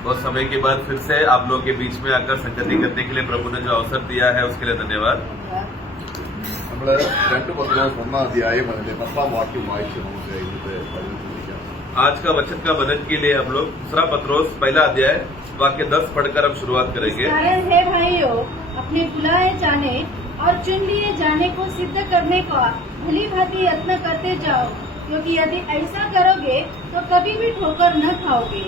बहुत समय के बाद फिर से आप लोग के बीच में आकर संगति करने के लिए प्रभु ने जो अवसर दिया है उसके लिए धन्यवाद। आज का वचन का मनन के लिए हम लोग दूसरा पत्रोस पहला अध्याय वाक्य 10 पढ़कर हम शुरुआत करेंगे। हे भाइयों, अपने बुलाए जाने और चुन लिए जाने को सिद्ध करने का भली भांति यत्न करते जाओ, क्योंकि यदि ऐसा करोगे तो कभी भी ठोकर न खाओगे।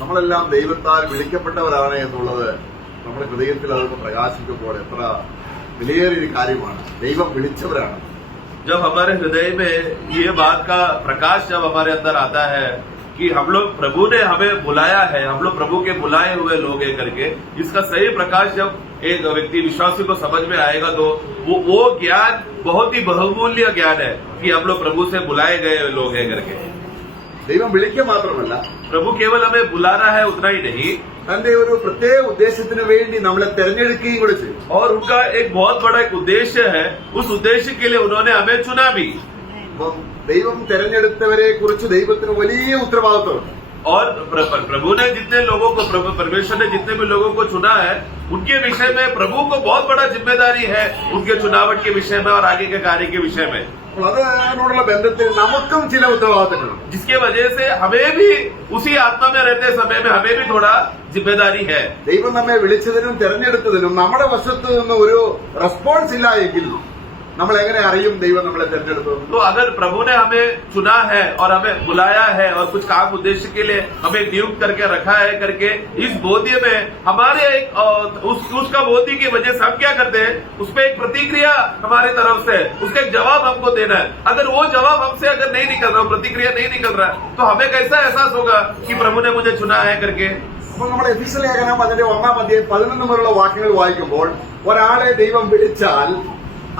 നമ്മളെല്ലാം ദൈവത്താൽ വിളിക്കപ്പെട്ടവരാണ് എന്നുള്ളത് നമ്മുടെ ഹൃദയത്തിൽ അതൊന്ന് പ്രകാശിക്കുമ്പോൾ എത്ര വിലയേറിയൊരു കാര്യമാണ്। ദൈവം വിളിച്ചവരാണ്। जब हमारे हृदय में ये बात का प्रकाश जब हमारे अंदर आता है कि हम लोग प्रभु ने हमें बुलाया है, हम लोग प्रभु के बुलाए हुए लोग हैं करके, इसका सही प्रकाश जब एक व्यक्ति विश्वासी को समझ में आएगा तो वो ज्ञान बहुत ही बहुमूल्य ज्ञान है कि हम लोग प्रभु से बुलाए गए लोग हैं करके। ദൈവം വിളിക്കുക മാത്രമല്ല, प्रभु केवल हमें बुलाना है उतना ही नहीं, തന്റെ ഒരു പ്രത്യേക ഉദ്ദേശത്തിന് വേണ്ടി നമ്മളെ തെരഞ്ഞെടുക്കുകയും കൂടെ ചെയ്യും। और उनका एक बहुत बड़ा एक उद्देश्य है, उस उद्देश्य के लिए उन्होंने हमें चुना भी। അപ്പം ദൈവം തെരഞ്ഞെടുത്തവരെ കുറിച്ച് ദൈവത്തിന് വലിയ ഉത്തരവാദിത്വമുണ്ട്। और प्रभु ने जितने लोगों को परमेश्वर ने जितने भी लोगों को चुना है उनके विषय में प्रभु को बहुत बड़ा जिम्मेदारी है, उनके चुनावट के विषय में और आगे के कार्य के विषय में। അതിനോടുള്ള ബന്ധത്തിൽ നമുക്കും ചില ഉത്തരവാദിത്തങ്ങളുണ്ട്, जिसके वजह से हमें भी उसी आत्मा में रहते समय में हमें भी थोड़ा जिम्मेदारी है। ദൈവം നമ്മെ വിളിച്ചതിനും തെരഞ്ഞെടുത്തതിനും നമ്മുടെ വശത്തു നിന്ന് ഒരു റെസ്പോൺസ് ഇല്ല എങ്കിൽ നമ്മൾ എങ്ങനെ അറിയും ദൈവം നമ്മളെ തെരഞ്ഞെടുത്തു? तो अगर प्रभु ने हमें चुना है और हमें बुलाया है और कुछ काम उद्देश्य के लिए हमें नियुक्त करके रखा है करके, इस बोध्य में हमारे उसका बोध्य की वजह से हम क्या करते हैं, उसपे एक प्रतिक्रिया हमारे तरफ से, उसका एक जवाब हमको देना है। अगर वो जवाब हमसे अगर नहीं निकल रहा, प्रतिक्रिया नहीं निकल रहा, तो हमें कैसा एहसास होगा कि प्रभु ने मुझे चुना है करके। അപ്പോൾ നമ്മുടെ എഫെസ്യ ലേഖനം അതിന്റെ 1-ാം അധ്യായം 11 മുതലുള്ള വാക്യങ്ങൾ വായിക്കുമ്പോൾ ഒരാളെ ദൈവം വിളിച്ചാൽ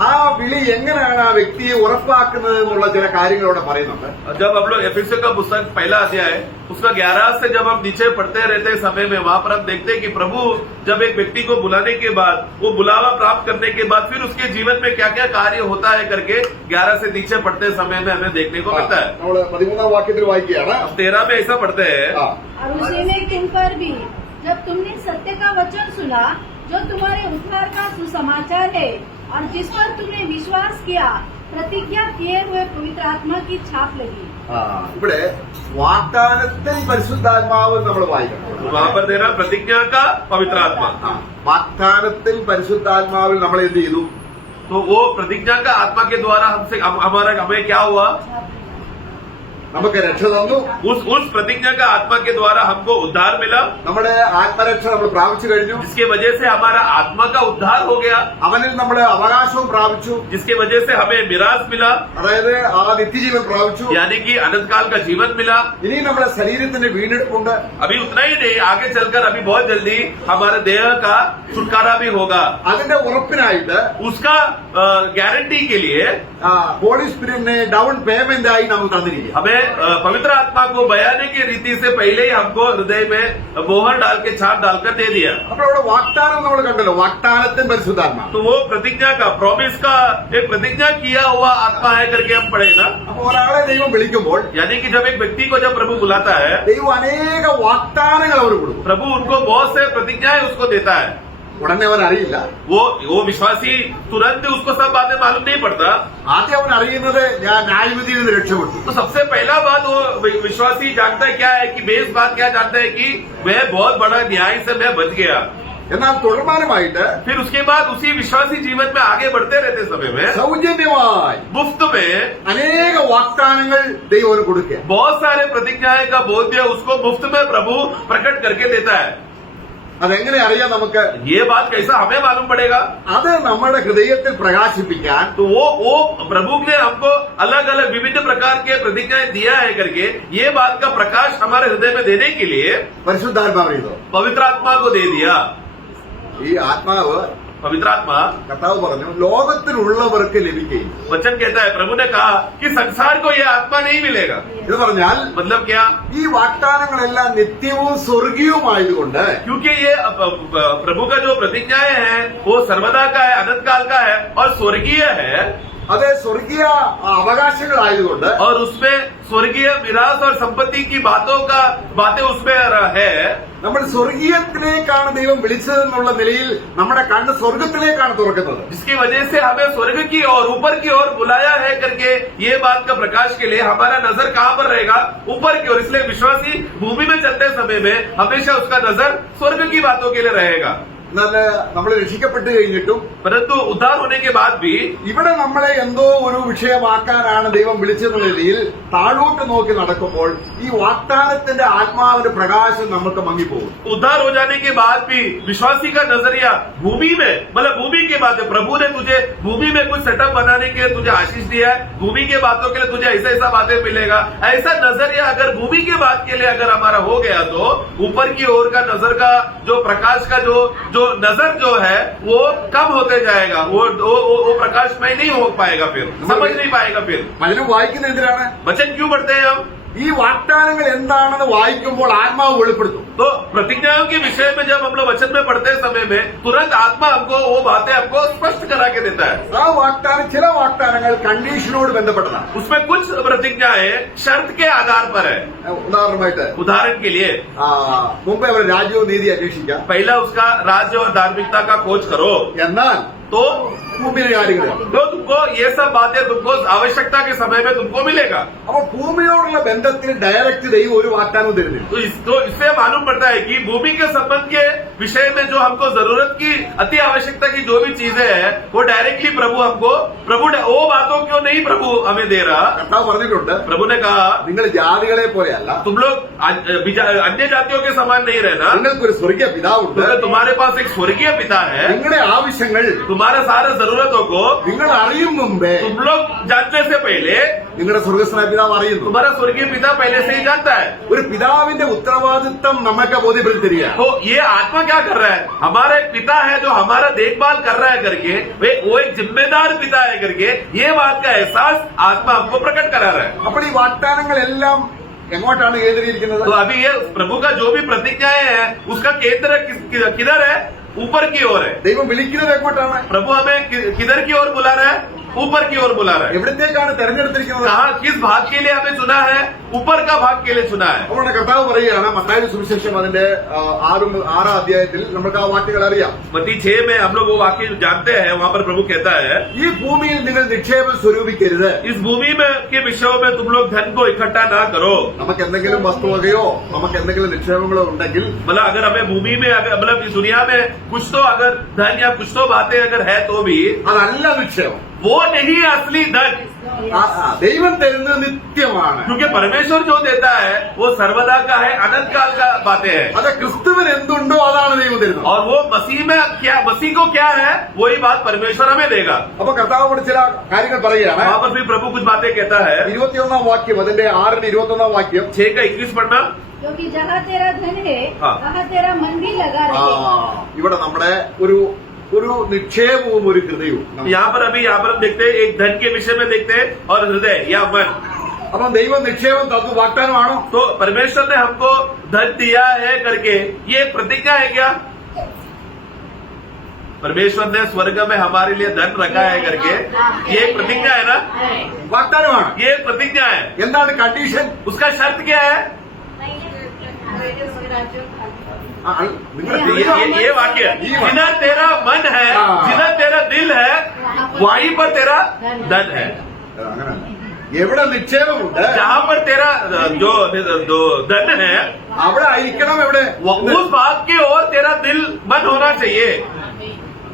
ആ വിളി എങ്ങനെയാണ് ആ വ്യക്തിയെ ഉറപ്പാക്കുന്നത് എന്നുള്ള ചില കാര്യങ്ങളോടെ പറയുന്നുണ്ട്। जब हम लोग एफेसियों का पुस्तक पहला अध्याय उसका 11 से जब हम नीचे पढ़ते रहते समय में वहां पर हम देखते हैं कि प्रभु जब एक व्यक्ति को बुलाने के बाद, वो बुलावा प्राप्त करने के बाद फिर उसके जीवन में क्या क्या कार्य होता है करके 11 से नीचे पढ़ते समय में हमें देखने को मिलता है। നമ്മൾ 13-ാം വാക്യത്തിൽ വായിക്കുകയാണ്। 13 में ऐसा पढ़ते हैं, और उसी में तुम पर भी जब तुमने सत्य का वचन सुना, जो तुम्हारे उद्धार का सुसमाचार है, और जिस पर तुमने विश्वास किया, प्रतिज्ञा किए हुए पवित्र आत्मा की छाप लगी। ഇവിടെ വാഗ്ദാനത്തിൽ പരിശുദ്ധാത്മാവ് നമ്മൾ വായിക്കണം। वहाँ पर देना प्रतिज्ञा का पवित्र आत्मा। വാഗ്ദാനത്തിൽ പരിശുദ്ധാത്മാവിൽ നമ്മൾ എന്ത് ചെയ്തു? तो वो प्रतिज्ञा का आत्मा के द्वारा हमें क्या हुआ, നമുക്ക് രക്ഷ തന്നു। उस प्रतिज्ञा का आत्मा के द्वारा हमको उद्धार मिला, നമ്മുടെ ആത്മരക്ഷ നമ്മൾ പ്രാപിച്ചു കഴിഞ്ഞു। जिसके वजह से हमारा आत्मा का उद्धार हो गया, അവനിൽ നമ്മൾ അവകാശവും പ്രാപിച്ചു, जिसके वजह से हमें मिरास मिला, അതായത് ആ നിത്യജീവൻ പ്രാപിച്ചു। यानी कि अनंत काल का जीवन मिला। ഇനി നമ്മുടെ ശരീരത്തിന്റെ വീണ്ടെടുപ്പുണ്ട്। अभी उतना ही नहीं, आगे चलकर अभी बहुत जल्दी हमारे देह का छुटकारा भी होगा। അതിന്റെ ഉറപ്പിനായിട്ട് उसका गारंटी के लिए ഹോളി സ്പിരിറ്റിനെ ഡൗൺ പേയ്മെന്റ് ആയി നമുക്ക് തന്നിരിക്കുക। हमें पवित्र आत्मा को बयाने की रीति से पहले ही हमको हृदय में मोहर डाल के छाप डालकर दे दिया। അപ്പോൾ അവിടെ വാഗ്ദാനം നമ്മൾ കണ്ടല്ലോ, വാഗ്ദാനത്തിൽ പരിശുദ്ധാത്മാ। तो वो प्रतिज्ञा का, प्रॉमिस का एक प्रतिज्ञा किया हुआ आत्मा है करके हम पढ़े ना। അപ്പോൾ ഒരാളെ ദൈവം വിളിക്കുമ്പോൾ यानी कि जब एक व्यक्ति को जब प्रभु बुलाता है, ദൈവം അനേക വാഗ്ദാനങ്ങൾ അവർ കൊടുക്കും। प्रभु उनको बहुत से प्रतिज्ञाएं उसको देता है। ഉടനെ അവൻ അറിയില്ല, वो विश्वासी तुरंत उसको सब बातें मालूम नहीं पड़ता। ആദ്യം അവൻ അറിയുന്നത് ഞാൻ ന്യായവിധിയിൽ നിന്ന് രക്ഷപ്പെട്ടു। तो सबसे पहला बात वो विश्वासी जानता है क्या है कि बेस बात क्या जानता है कि मैं बहुत बड़ा न्याय से मैं बच गया। എന്നാൽ തുടർമാനമായിട്ട് फिर उसके बाद उसी विश्वासी जीवन में आगे बढ़ते रहते समय में സൗജന്യമായി मुफ्त में അനേക വാഗ്ദാനങ്ങൾ ദൈവം കൊടുക്കുക। बहुत सारे प्रतिज्ञाएं का बोध्य उसको मुफ्त में प्रभु प्रकट करके देता है। അതെങ്ങനെ അറിയാം നമുക്ക്? ये बात कैसा हमें मालूम पड़ेगा? അത് നമ്മുടെ ഹൃദയത്തിൽ പ്രകാശിപ്പിക്കാൻ तो वो प्रभु ने हमको अलग अलग विभिन्न प्रकार के प्रतिज्ञाएं दिया है करके ये बात का प्रकाश हमारे हृदय में देने के लिए പരിശുദ്ധാത്മാവ് ചെയ്തു। पवित्र आत्मा को दे दिया। ഈ ആത്മാവ് पवित्र आत्मा കർത്താവ് പറഞ്ഞു ലോകത്തിലുള്ളവർക്ക് ലഭിക്കുകയും. वचन कहता है, प्रभु ने कहा कि संसार को यह आत्मा नहीं मिलेगा। ഇത് പറഞ്ഞാൽ मतलब क्या? ഈ വാഗ്ദാനങ്ങളെല്ലാം നിത്യവും സ്വർഗീയവുമായതുകൊണ്ട് क्योंकि ये प्रभु का जो प्रतिज्ञाएं हैं वो सर्वदा का है, अनंत काल का है और स्वर्गीय है, അത് സ്വർഗീയ അവകാശങ്ങളായതുകൊണ്ട് और उसमें स्वर्गीय विरासत और संपत्ति की बातें उसमें है। നമ്മൾ സ്വർഗീയത്തിലേക്കാണ് ദൈവം വിളിച്ചതെന്നുള്ള നിലയിൽ നമ്മുടെ കണ്ണ് സ്വർഗത്തിലേക്കാണ് തുറക്കുന്നത്. जिसकी वजह से हमें स्वर्ग की ओर, ऊपर की ओर बुलाया है करके ये बात का प्रकाश के लिए हमारा नजर कहाँ पर रहेगा? ऊपर की ओर। इसलिए विश्वासी भूमि में चलते समय में हमेशा उसका नजर स्वर्ग की बातों के लिए रहेगा। എന്നാൽ നമ്മൾ രക്ഷിക്കപ്പെട്ട് കഴിഞ്ഞിട്ടും परंतु उद्धार होने के बाद भी ഇവിടെ നമ്മളെ എന്തോ ഒരു വിഷയമാക്കാനാണ് ദൈവം വിളിച്ചെന്നുള്ള രീതിയിൽ താഴോട്ട് നോക്കി നടക്കുമ്പോൾ ഈ വാഗ്ദാനത്തിന്റെ ആത്മാവിന്റെ പ്രകാശം നമുക്ക് മങ്ങിപ്പോകും. उद्धार हो जाने के बाद भी विश्वासी का नजरिया भूमि में, मतलब भूमि की बातें, प्रभु ने तुझे भूमि में कुछ सेटअप बनाने के लिए तुझे आशीष दिया है, भूमि के बातों के लिए तुझे ऐसा बातें मिलेगा, ऐसा नजरिया अगर भूमि के बात के लिए अगर हमारा हो गया तो ऊपर की ओर का नजर का जो प्रकाश का जो नजर जो है वो कम होते जाएगा, वो प्रकाशमय नहीं हो पाएगा, फिर समझ नहीं पाएगा। फिर വചനം വായിക്കുന്ന എന്തിനാണ്? वचन क्यों पढ़ते हैं हम? ഈ വാഗ്ദാനങ്ങൾ എന്താണെന്ന് വായിക്കുമ്പോൾ ആത്മാവ് വെളിപ്പെടുത്തും. तो प्रतिज्ञाओं के विषय में जब हम लोग वचन में पढ़ते समय में तुरंत आत्मा हमको वो बातें हमको स्पष्ट करा के देता है। ആ വാഗ്ദാനം, ചില വാഗ്ദാനങ്ങൾ കണ്ടീഷനോട് ബന്ധപ്പെട്ടതാണ്. उसमें कुछ प्रतिज्ञाएं शर्त के आधार पर है। ഉദാഹരണമായിട്ട് उदाहरण के लिए മുമ്പേ അവർ രാജ്യവും നീതി അന്വേഷിക്കാം, पहला उसका राज्य और धार्मिकता का खोज करो, എന്നാൽ तो ഭൂമിയിലെ കാര്യങ്ങൾ. तुमको ये सब बातें तुमको आवश्यकता के समय में तुमको मिलेगा। അപ്പൊ ഭൂമിയോടുള്ള ബന്ധത്തിൽ ഡയറക്റ്റ് ദൈവം ഒരു വാഗ്ദാനവും തരുന്നില്ല. तो इससे मालूम पड़ता है कि भूमि के संबंध के विषय में जो हमको जरूरत की अति आवश्यकता की जो भी चीजें हैं वो डायरेक्टली प्रभु ने वो बातों क्यों नहीं प्रभु हमें दे रहा। കർത്താവ് പറഞ്ഞിട്ടുണ്ട്, प्रभु ने कहा നിങ്ങൾ ജാതികളെ പോലെയല്ല, तुम लोग अन्य जातियों के समान नहीं रहना, നിങ്ങൾക്കൊരു സ്വർഗീയ പിതാവുണ്ട്, तुम्हारे पास एक स्वर्गीय पिता है, നിങ്ങളുടെ ആവശ്യങ്ങൾ तुम्हारा सारा जरूरतों को നിങ്ങൾ അറിയും मुंबे तुम लोग जानने से पहले നിങ്ങളുടെ സ്വർഗസ്നായ പിതാവ് അറിയുന്നു. तुम्हारा स्वर्गीय पिता पहले से ही जानता है। ഒരു പിതാവിന്റെ ഉത്തരവാദിത്തം നമുക്ക് ബോധ്യപ്പെടുത്തി തരിക. तो ये आत्मा क्या कर रहा है? हमारा एक पिता है जो हमारा देखभाल कर रहा है करके, वो एक जिम्मेदार पिता है करके ये बात का एहसास आत्मा हमको प्रकट करा रहा है। അപ്പോൾ ഈ വാഗ്ദാനങ്ങളെല്ലാം എങ്ങോട്ടാണ് കേന്ദ്രീകരിക്കുന്നത്? तो अभी ये प्रभु का जो भी प्रतिज्ञाएं है उसका केंद्र किधर है? ऊपर की ओर है। ദൈവം വിളിക്കുന്നത് എങ്ങോട്ടാണ്? प्रभु हमें किधर की ओर बुला रहा है? ऊपर की ओर बुला रहा है। എവിടത്തേക്കാണ് തെരഞ്ഞെടുത്തിരിക്കുന്നത്? कहा किस भाग के लिए हमें चुना है? ऊपर का भाग के लिए चुना है। നമ്മുടെ കർത്താവ് പറയുകയാണ്, മത്തായിയുടെ സുവിശേഷം അതിന്റെ 6 അധ്യായത്തിൽ നമുക്ക് ആ വാക്യങ്ങൾ അറിയാം. मत्ती 6 में हम लोग वो वाक्य जानते हैं, वहाँ पर प्रभु कहता है ഈ ഭൂമിയിൽ നിങ്ങൾ നിക്ഷേപം സ്വരൂപിക്കരുത്. इस भूमि में के विषयों में तुम लोग धन को इकट्ठा ना करो। നമുക്ക് എന്തെങ്കിലും വസ്തുവകയോ നമുക്ക് എന്തെങ്കിലും നിക്ഷേപങ്ങളോ ഉണ്ടെങ്കിൽ मतलब अगर हमें भूमि में मतलब इस दुनिया में कुछ तो अगर धन या कुछ तो बातें अगर है तो भी അതല്ല നിക്ഷേപം. वो नहीं असली धन, ദൈവം തരുന്നത് നിത്യമാണ്. क्योंकि परमेश्वर जो देता है वो सर्वदा का है, अनंत काल का बातें है। അത് ക്രിസ്തുവിന് എന്തുണ്ടോ അതാണ് ദൈവം തരുന്നത്. और वो मसीह को क्या है वही बात परमेश्वर हमें देगा। അപ്പൊ കർത്താവ് ചില കാര്യങ്ങൾ പറയുകയാണ്. वहाँ पर भी प्रभु कुछ बातें कहता है। 21 വാക്യം, അതിന്റെ 6-21 വാക്യം. 6 का 21 पढ़ना। क्योंकि जहाँ तेरा धन है हाँ। वहाँ तेरा मन भी लगा ആ, रहे। ഇവിടെ നമ്മുടെ ഒരു നിക്ഷേപവും ഒരു ഹൃദയവും. यहाँ पर हम देखते हैं एक धन के विषय में देखते हैं और हृदय या मन। അപ്പം ദൈവം നിക്ഷേപം തന്നു വാഗ്ദാനമാണോ? तो परमेश्वर ने हमको धन दिया है करके ये एक प्रतिज्ञा है क्या? परमेश्वर ने स्वर्ग में हमारे लिए धन रखा है करके ये एक प्रतिज्ञा है ना? വാഗ്ദാനമാണ്. ये एक प्रतिज्ञा है। എന്താണ് കണ്ടീഷൻ? उसका शर्त क्या है? ये वाक्य जिधर तेरा मन है, जिधर तेरा दिल है, वहीं पर तेरा धन है। അങ്ങനെയല്ല, എവിടെ നിക്ഷേപമുണ്ട് जहाँ पर तेरा जो धन है അവിടെ ആയിരിക്കണം. എവിടെ उस भाग की ओर तेरा दिल मन होना चाहिए।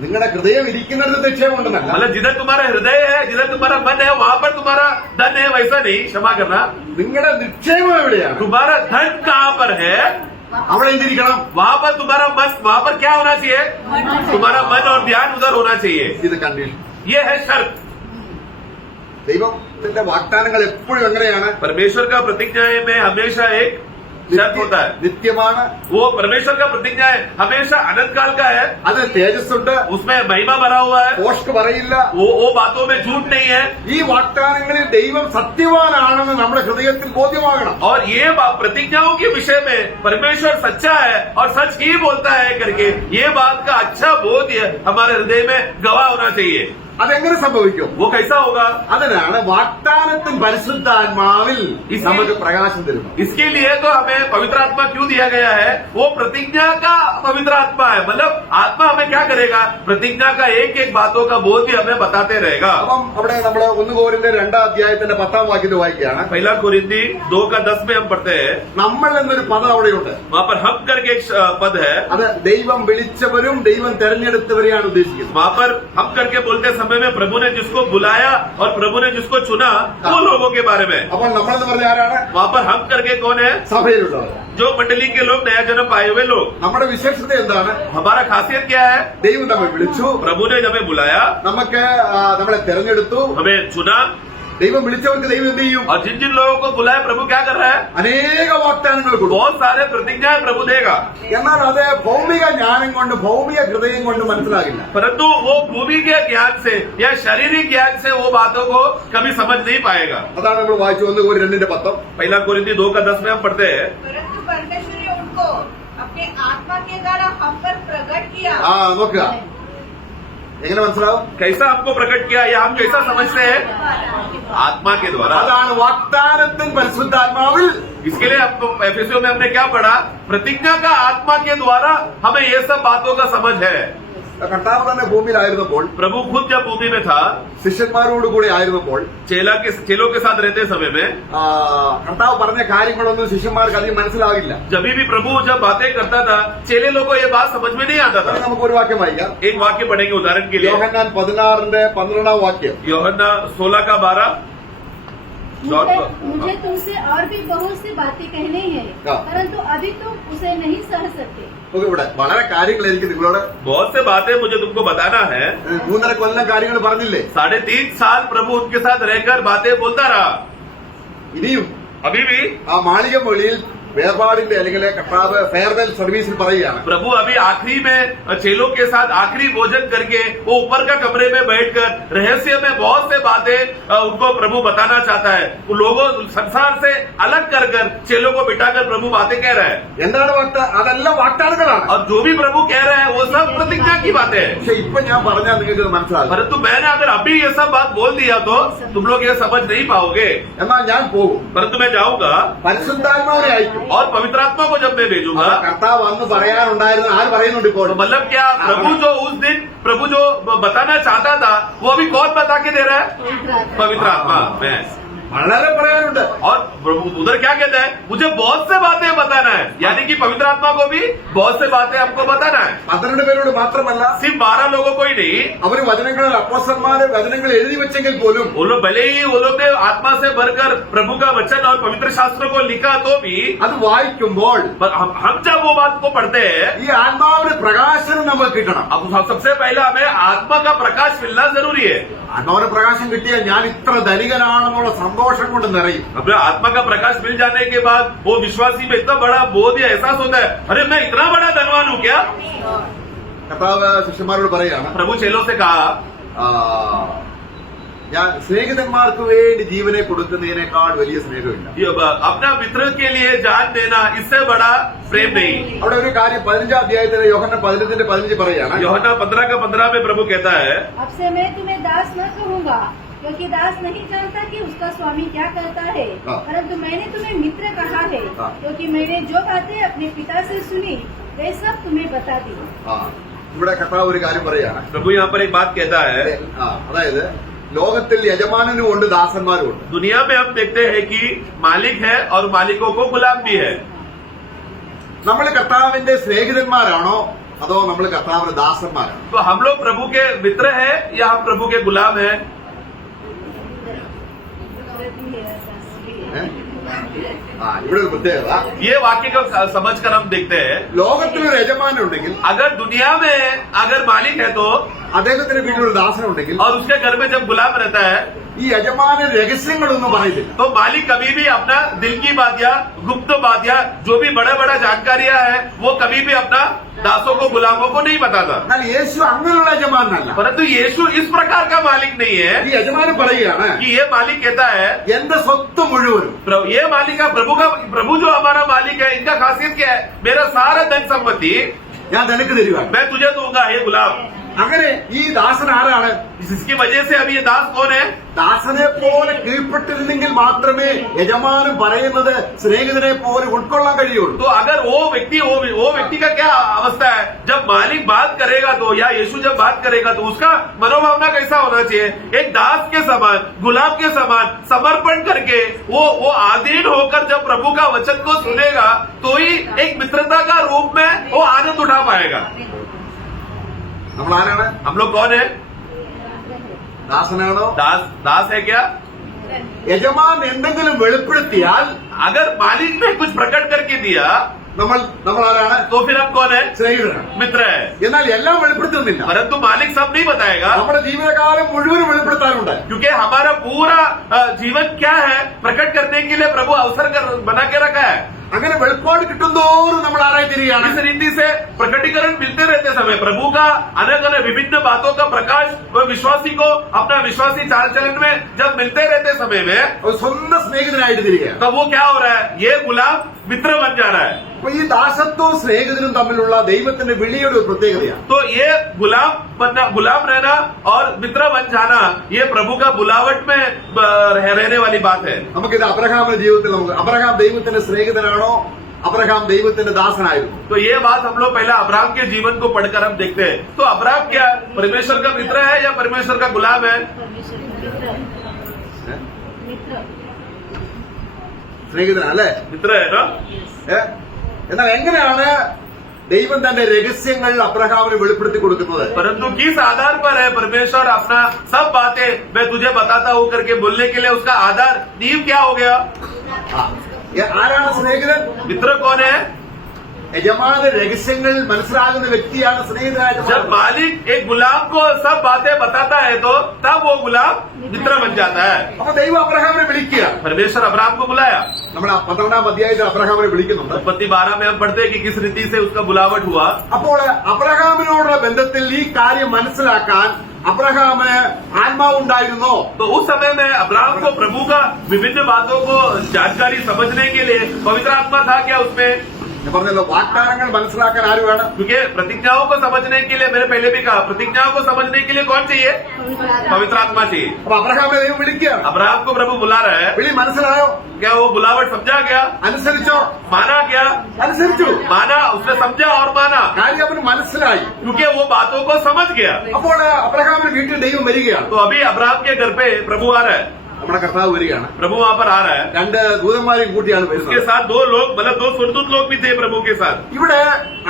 നിങ്ങളുടെ ഹൃദയം ഇരിക്കുന്നിടത്ത് നിക്ഷേപമുണ്ടെന്നല്ല. मतलब जिधर तुम्हारा हृदय है, जिधर तुम्हारा मन है, वहाँ पर तुम्हारा धन है, वैसा नहीं, क्षमा करना। നിങ്ങളുടെ നിക്ഷേപം എവിടെയാണ്? तुम्हारा धन कहाँ पर है അവിടെ എന്തിരിക്കണം? वहाँ पर तुम्हारा मन, वहाँ पर क्या होना चाहिए? तुम्हारा मन और ध्यान उधर होना चाहिए। ഇത് കണ്ടീഷൻ. ये है शर्त। ദൈവത്തിന്റെ വാഗ്ദാനങ്ങൾ എപ്പോഴും എങ്ങനെയാണ്? परमेश्वर का प्रतिज्ञा में हमेशा एक शर्त होता है। നിത്യമാണ്. वो परमेश्वर का प्रतिज्ञा है, हमेशा अनंत काल का है, അതിന് തേജസ്സുണ്ട്, उसमें महिमा भरा हुआ है, പോഷ്ക്ക് പറയില്ല. वो बातों में झूठ नहीं है। ഈ വാഗ്ദാനങ്ങളിൽ ദൈവം സത്യവാനാണെന്ന് നമ്മുടെ ഹൃദയത്തിൽ ബോധ്യമാകണം. और ये प्रतिज्ञाओं के विषय में परमेश्वर सच्चा है और सच ही बोलता है करके ये बात का अच्छा बोध हमारे हृदय में गवाह होना चाहिए। അതെങ്ങനെ സംഭവിക്കും? वो कैसा होगा? അതിനാണ് വാഗ്ദാനത്തിൻ പരിശുദ്ധാത്മാവിൽ നമുക്ക് പ്രകാശം തരുന്നു. इसके लिए तो हमें पवित्र आत्मा क्यों दिया गया है? वो प्रतिज्ञा का पवित्र आत्मा है। मतलब आत्मा हमें क्या करेगा? प्रतिज्ञा का एक एक बातों का बोध भी हमें बताते रहेगा। അപ്പം അവിടെ നമ്മള് 1 കോരിന്ത്യർ 2-ാം അധ്യായത്തിന്റെ 10-ാം വാക്യത്തിൽ വായിക്കുകയാണ്. पहला कोरिन्थी 2:10 में हम पढ़ते हैं, നമ്മൾ എന്നൊരു പദം അവിടെയുണ്ട്. वहाँ पर हम करके एक पद है, അത് ദൈവം വിളിച്ചവരും ദൈവം തെരഞ്ഞെടുത്തവരെയാണ് ഉദ്ദേശിക്കുന്നത്. वहाँ पर हम करके बोलते समय में प्रभु ने जिसको बुलाया और प्रभु ने जिसको चुना वो लोगों के बारे में। അപ്പോൾ നമ്മളെന്ന് പറഞ്ഞ ആരാണ്? वहाँ पर हम करके कौन है? സഭയിലുള്ളവർ. जो मंडली के लोग, नया जन्म पाए हुए लोग। നമ്മുടെ വിശേഷത എന്താണ്? हमारा खासियत क्या है? ദൈവം നമ്മെ വിളിച്ചു, प्रभु ने हमें बुलाया, നമുക്ക് നമ്മളെ തെരഞ്ഞെടുത്തു. हमें चुना, ദൈവം വിളിച്ചവർക്ക് ദൈവം എന്ത് ചെയ്യും? और जिन जिन लोगों को बुलाया प्रभु क्या कर रहा है? അനേക വാഗ്ദാനങ്ങൾ കൊടുക്കും. बहुत सारे प्रतिज्ञाएं प्रभु देगा, എന്നാൽ അത് ഭൗമിക ജ്ഞാനം കൊണ്ട് ഭൗമിക ഹൃദയം കൊണ്ട് മനസ്സിലാകില്ല. परंतु वो भूमि के ज्ञान से या शारीरिक ज्ञान से वो बातों को कभी समझ नहीं पाएगा। അതാണ് നമ്മൾ വായിച്ചു 1 കോരിന്ത്യർ 2:10. पहला कोरिन्थी 2:10 में हम पढ़ते हैं, परंतु परमेश्वर ने उनको अपने आत्मा के द्वारा हम पर प्रकट किया। നോക്കുക എങ്ങനെ മനസ്സിലാവും? कैसा हमको प्रकट किया या हम कैसा समझते हैं? आत्मा के द्वारा। അതാണ് വാഗ്ദാനത്തിൻ പരിശുദ്ധാത്മാവിൽ. इसके लिए आपको एफएसओ में हमने क्या पढ़ा? प्रतिज्ञा का आत्मा के द्वारा हमें ये सब बातों का समझ है। കർത്താവ് തന്നെ ഭൂമിയിലായിരുന്നപ്പോൾ, प्रभु खुद जब भूमि में था, ശിഷ്യന്മാരോട് കൂടി ആയിരുന്നപ്പോൾ, चेलों के साथ रहते समय में കർത്താവ് പറഞ്ഞ കാര്യങ്ങളൊന്നും ശിഷ്യന്മാർക്ക് അധികം മനസ്സിലാകില്ല. जब भी प्रभु जब बातें करता था चेले लोगों को ये बात समझ में नहीं आता था। നമുക്ക് ഒരു വാക്യം വായിക്കാം. एक वाक्य पढ़ेंगे उदाहरण के लिए, യോഹന്നാൻ 16:12 വാക്യം. യോഹन्ना 16:12। मुझे तुमसे और भी बहुत सी बातें कहनी है, हाँ। परंतु अभी तुम उसे नहीं सह सकते। നോക്ക് ഇവിടെ വളരെ കാര്യങ്ങൾ എനിക്ക് നിങ്ങളോട് बहुत से बातें मुझे तुमको बताना है। 3.5 കൊല്ലം കാര്യങ്ങൾ പറഞ്ഞില്ലേ? 3.5 साल प्रभु उनके साथ रहकर बातें बोलता रहा। ഇനിയും अभी भी ആ മാളിക മുകളിൽ വേർപാടിന്റെ അല്ലെങ്കിൽ കർത്താവ് ഫെയർവെൽ സർവീസിൽ പറയുകയാണ്. प्रभु अभी आखिरी में चेलों के साथ आखिरी भोजन करके वो ऊपर का कमरे में बैठकर रहस्य में बहुत से बातें उनको प्रभु बताना चाहता है। वो लोगों संसार से अलग कर कर चेलों को बिठाकर प्रभु बातें कह रहा है, എന്താണ് അതെല്ലാം വാഗ്ദാനങ്ങളാണ്. और जो भी प्रभु कह रहे हैं वो सब प्रतिज्ञा की बातें हैं। പക്ഷെ ഇപ്പൊ ഞാൻ പറഞ്ഞാൽ നിങ്ങൾക്ക് മനസ്സിലാകും. परंतु मैंने अगर अभी ये सब बात बोल दिया तो तुम लोग ये समझ नहीं पाओगे। എന്നാൽ ഞാൻ പോകും, परंतु मैं जाऊंगा പരിശുദ്ധാത്മാവിനെ അയക്കും. और पवित्र आत्मा को जब मैं भेजूंगा, കർത്താവ് അന്ന് പറയാനുണ്ടായിരുന്ന ആര് പറയുന്നുണ്ട് ഇപ്പോൾ? तो मतलब क्या प्रभु जो उस दिन प्रभु जो बताना चाहता था वो अभी कौन बता के दे रहा है? पवित्र आत्मा। मैं വളരെ പറയാനുണ്ട്. और उधर क्या कहता है? मुझे बहुत से बातें बताना है, यानी कि पवित्र आत्मा को भी बहुत से बातें हमको बताना है। 12 പേരോട് മാത്രമല്ല, सिर्फ 12 लोगों को ही नहीं, അവര് വചനങ്ങളിൽ അപ്പോസ്തലന്മാരെ വചനങ്ങൾ എഴുതി വെച്ചെങ്കിൽ പോലും वो लोग भले ही वो लोग ने आत्मा से भरकर प्रभु का वचन और पवित्र शास्त्र को लिखा तो भी അത് വായിക്കുമ്പോൾ पर हम जब वो बात को पढ़ते हैं, ഈ ആത്മാവിന് പ്രകാശനം നമുക്ക് കിട്ടണം. अब सबसे पहले हमें आत्मा का प्रकाश मिलना जरूरी है। ആത്മാവിന് പ്രകാശം കിട്ടിയാൽ ഞാൻ ഇത്ര ധനികനാണെന്നുള്ള സന്തോഷം കൊണ്ട് നിറയും. हमें आत्मा का प्रकाश मिल जाने के बाद वो विश्वासी में इतना बड़ा बोध या एहसास होता है, अरे मैं इतना बड़ा धनवान हूँ क्या? കർത്താവ് ശിഷ്യന്മാരോട് പറയാണ്, प्रभु चेलों से कहा, ഞാൻ സ്നേഹിതന്മാർക്ക് വേണ്ടി ജീവനെ കൊടുക്കുന്നതിനേക്കാൾ വലിയ സ്നേഹമില്ല. ये अपना मित्र के लिए जान देना इससे बड़ा प्रेम नहीं। അവിടെ ഒരു കാര്യം 15-ാം അധ്യായത്തിലെ യോഹന്നാൻ 15:15 പറയാണ്, यूहन्ना 15:15 में प्रभु कहता है, अब से मैं तुम्हें दास न कहूँगा, क्योंकि दास नहीं जानता कि उसका स्वामी क्या करता है, हाँ। परंतु मैंने तुम्हें मित्र कहा है, हाँ। क्योंकि मैंने जो बातें अपने पिता से सुनी वे सब तुम्हें बता दी। ഇവിടെ കർത്താവ് ഒരു കാര്യം പറയാണ്. प्रभु यहाँ पर एक बात कहता है, അതായത് ലോകത്തിൽ യജമാനനും ഉണ്ട്, ദാസന്മാരും ഉണ്ട്. दुनिया में हम देखते हैं कि मालिक है और मालिकों को गुलाम भी है। നമ്മൾ കർത്താവിന്റെ സ്നേഹിതന്മാരാണോ അതോ നമ്മൾ കർത്താവിന്റെ ദാസന്മാരാണോ? तो हम लोग प्रभु के मित्र हैं या हम प्रभु के गुलाम हैं? ഇവിടെ ഒരു പ്രത്യേകത, ये वाक्य को समझकर हम देखते हैं, ലോകത്തിലൊരു യജമാനൻ ഉണ്ടെങ്കിൽ, अगर दुनिया में अगर मालिक है तो അദ്ദേഹത്തിന്റെ വീട്ടിലൊരു ദാസനുണ്ടെങ്കിൽ, और उसके घर में जब गुलाम रहता है ഈ യജമാനൻ രഹസ്യങ്ങളൊന്നും പറയത്തില്ല. तो मालिक कभी भी अपना दिल की बात या गुप्त बात या जो भी बड़ा बड़ा जानकारियां है वो कभी भी अपना दासों को गुलामों को नहीं बताता. എന്നാൽ യേശു അങ്ങനെയുള്ള യജമാനല്ല. परंतु यीशु इस प्रकार का मालिक नहीं है ഈ യജമാനൻ പറയുകയാണ്, कि ये मालिक कहता है എന്റെ സ്വത്ത് മുഴുവനും ये मालिक का प्रभु जो हमारा मालिक है इनका खासियत क्या है, मेरा सारा धन संपत्ति ഞാൻ നിനക്ക് തരുവാണ്. मैं तुझे दूंगा ये गुलाम. അങ്ങനെ ഈ ദാസൻ ആരാണ്? इसकी वजह से अभी ये दास कौन है? ദാസനെ പോലെ കീഴ്പ്പെട്ടിരുന്നെങ്കിൽ മാത്രമേ യജമാനൻ പറയുന്നത് സ്നേഹിതനെ പോലെ ഉൾക്കൊള്ളാൻ കഴിയുള്ളൂ. तो अगर वो व्यक्ति का क्या अवस्था है, जब मालिक बात करेगा तो या यीशु जब बात करेगा तो उसका मनोभावना कैसा होना चाहिए? एक दास के समान, गुलाम के समान समर्पण करके वो आधीन होकर जब प्रभु का वचन को सुनेगा तो ही एक मित्रता का रूप में वो आनंद उठा पाएगा. നമ്മൾ ആരാണ്? हम लोग कौन है? ദാസനാണോ? दास है क्या? യജമാൻ എന്തെങ്കിലും വെളിപ്പെടുത്തിയാൽ अगर मालिक ने कुछ प्रकट करके दिया നമ്മൾ ആരാണ്? तो फिर हम कौन है? സ്നേഹിതനാണ്. मित्र है. എന്നാൽ എല്ലാം വെളിപ്പെടുത്തുന്നില്ല. परंतु मालिक सब नहीं बताएगा, നമ്മുടെ ജീവിതകാലം മുഴുവനും വെളിപ്പെടുത്താനുണ്ട്. क्योंकि हमारा पूरा जीवन क्या है प्रकट करने के लिए प्रभु अवसर बना के रखा है. അങ്ങനെ വെളിപ്പാട് കിട്ടുന്തോറും നമ്മൾ ആരായി തീരുകയാണ്? इस रीति से प्रकटीकरण मिलते रहते समय प्रभु का अलग अलग विभिन्न बातों का प्रकाश विश्वासी को अपना विश्वासी चाल चलन में जब मिलते रहते समय में ഒരു സ്വന്തം സ്നേഹിതനായിട്ട് തീരുകയാണ്. तब वो क्या हो रहा है? ये गुलाम मित्र बन जा रहा है. അപ്പൊ ഈ ദാസത്വവും സ്നേഹിതനും തമ്മിലുള്ള ദൈവത്തിന്റെ വിളിയുടെ ഒരു പ്രത്യേകതയാണ്. तो ये गुलाम रहना और मित्र बन जाना ये प्रभु का बुलावट में रहने वाली बात है. നമുക്കിത് അബ്രഹാമിന്റെ ജീവിതത്തിൽ അബ്രഹാം ദൈവത്തിന്റെ സ്നേഹിതനാണോ അബ്രഹാം ദൈവത്തിന്റെ ദാസനായിരുന്നു? तो ये बात हम लोग पहला अब्राहम के जीवन को पढ़कर हम देखते हैं. तो अब्राहम क्या है? परमेश्वर का मित्र है या परमेश्वर का गुलाम है? സ്നേഹിതനല്ലേ? मित्र है ना. എന്നാൽ എങ്ങനെയാണ് ദൈവം തന്റെ രഹസ്യങ്ങൾ അബ്രഹാമിന് വെളിപ്പെടുത്തി കൊടുക്കുന്നത്? परंतु किस आधार पर है परमेश्वर अपना सब बातें मैं तुझे बताता हूँ करके बोलने के लिए उसका आधार नींव क्या हो गया? ആരാണ് സ്നേഹിതൻ? मित्र कौन है? യജമാന രഹസ്യങ്ങൾ മനസ്സിലാകുന്ന വ്യക്തിയാണ് സ്നേഹിതനായ जब मालिक एक गुलाम को सब बातें बताता है तो तब वो गुलाम मित्र बन जाता है. അപ്പൊ ദൈവം അബ്രഹാമിനെ വിളിക്കുക. परमेश्वर अब्राहम को बुलाया. നമ്മൾ 12-ാം അധ്യായത്തിൽ അബ്രഹാമിനെ വിളിക്കുന്നുണ്ട്. उत्पत्ति 12 में हम पढ़ते हैं कि किस रीति से उसका बुलावट हुआ. അപ്പോൾ അബ്രഹാമിനോടുള്ള ബന്ധത്തിൽ ഈ കാര്യം മനസ്സിലാക്കാൻ അബ്രഹാമിന് ആത്മാവുണ്ടായിരുന്നോ? तो उस समय में अब्राहम को प्रभु का विभिन्न बातों को जानकारी समझने के लिए पवित्र आत्मा था क्या उसमें? ഞാൻ പറഞ്ഞല്ലോ, വാഗ്ദാനങ്ങൾ മനസ്സിലാക്കാൻ ആര് വേണം? क्योंकि प्रतिज्ञाओं को समझने के लिए मैंने पहले भी कहा प्रतिज्ञाओं को समझने के लिए कौन चाहिए? पवित्र आत्मा चाहिए. അപ്പൊ അബ്രഹാമിനെ ദൈവം വിളിക്കുകയാണ്. अब्राहम को प्रभु बुला रहा है. വിളി മനസ്സിലായോ? क्या वो बुलावट समझा गया? അനുസരിച്ചോ? माना क्या? അനുസരിച്ചു. माना, उसने समझा और माना കാര്യം അവന് മനസ്സിലായി. क्योंकि वो बातों को समझ गया. അപ്പോൾ അബ്രഹാമിന്റെ വീട്ടിൽ ദൈവം വരികയാണ്. तो अभी अब्राहम के घर पे प्रभु आ रहा है. നമ്മുടെ കർത്താവ് വരികയാണ്. प्रभु वहाँ पर आ रहा है. 2 ദൂതന്മാരെയും കൂട്ടിയാണ് उसके വരുന്നത്. साथ 2 लोग मतलब 2 स्वर्गदूत लोग भी थे प्रभु के साथ. ഇവിടെ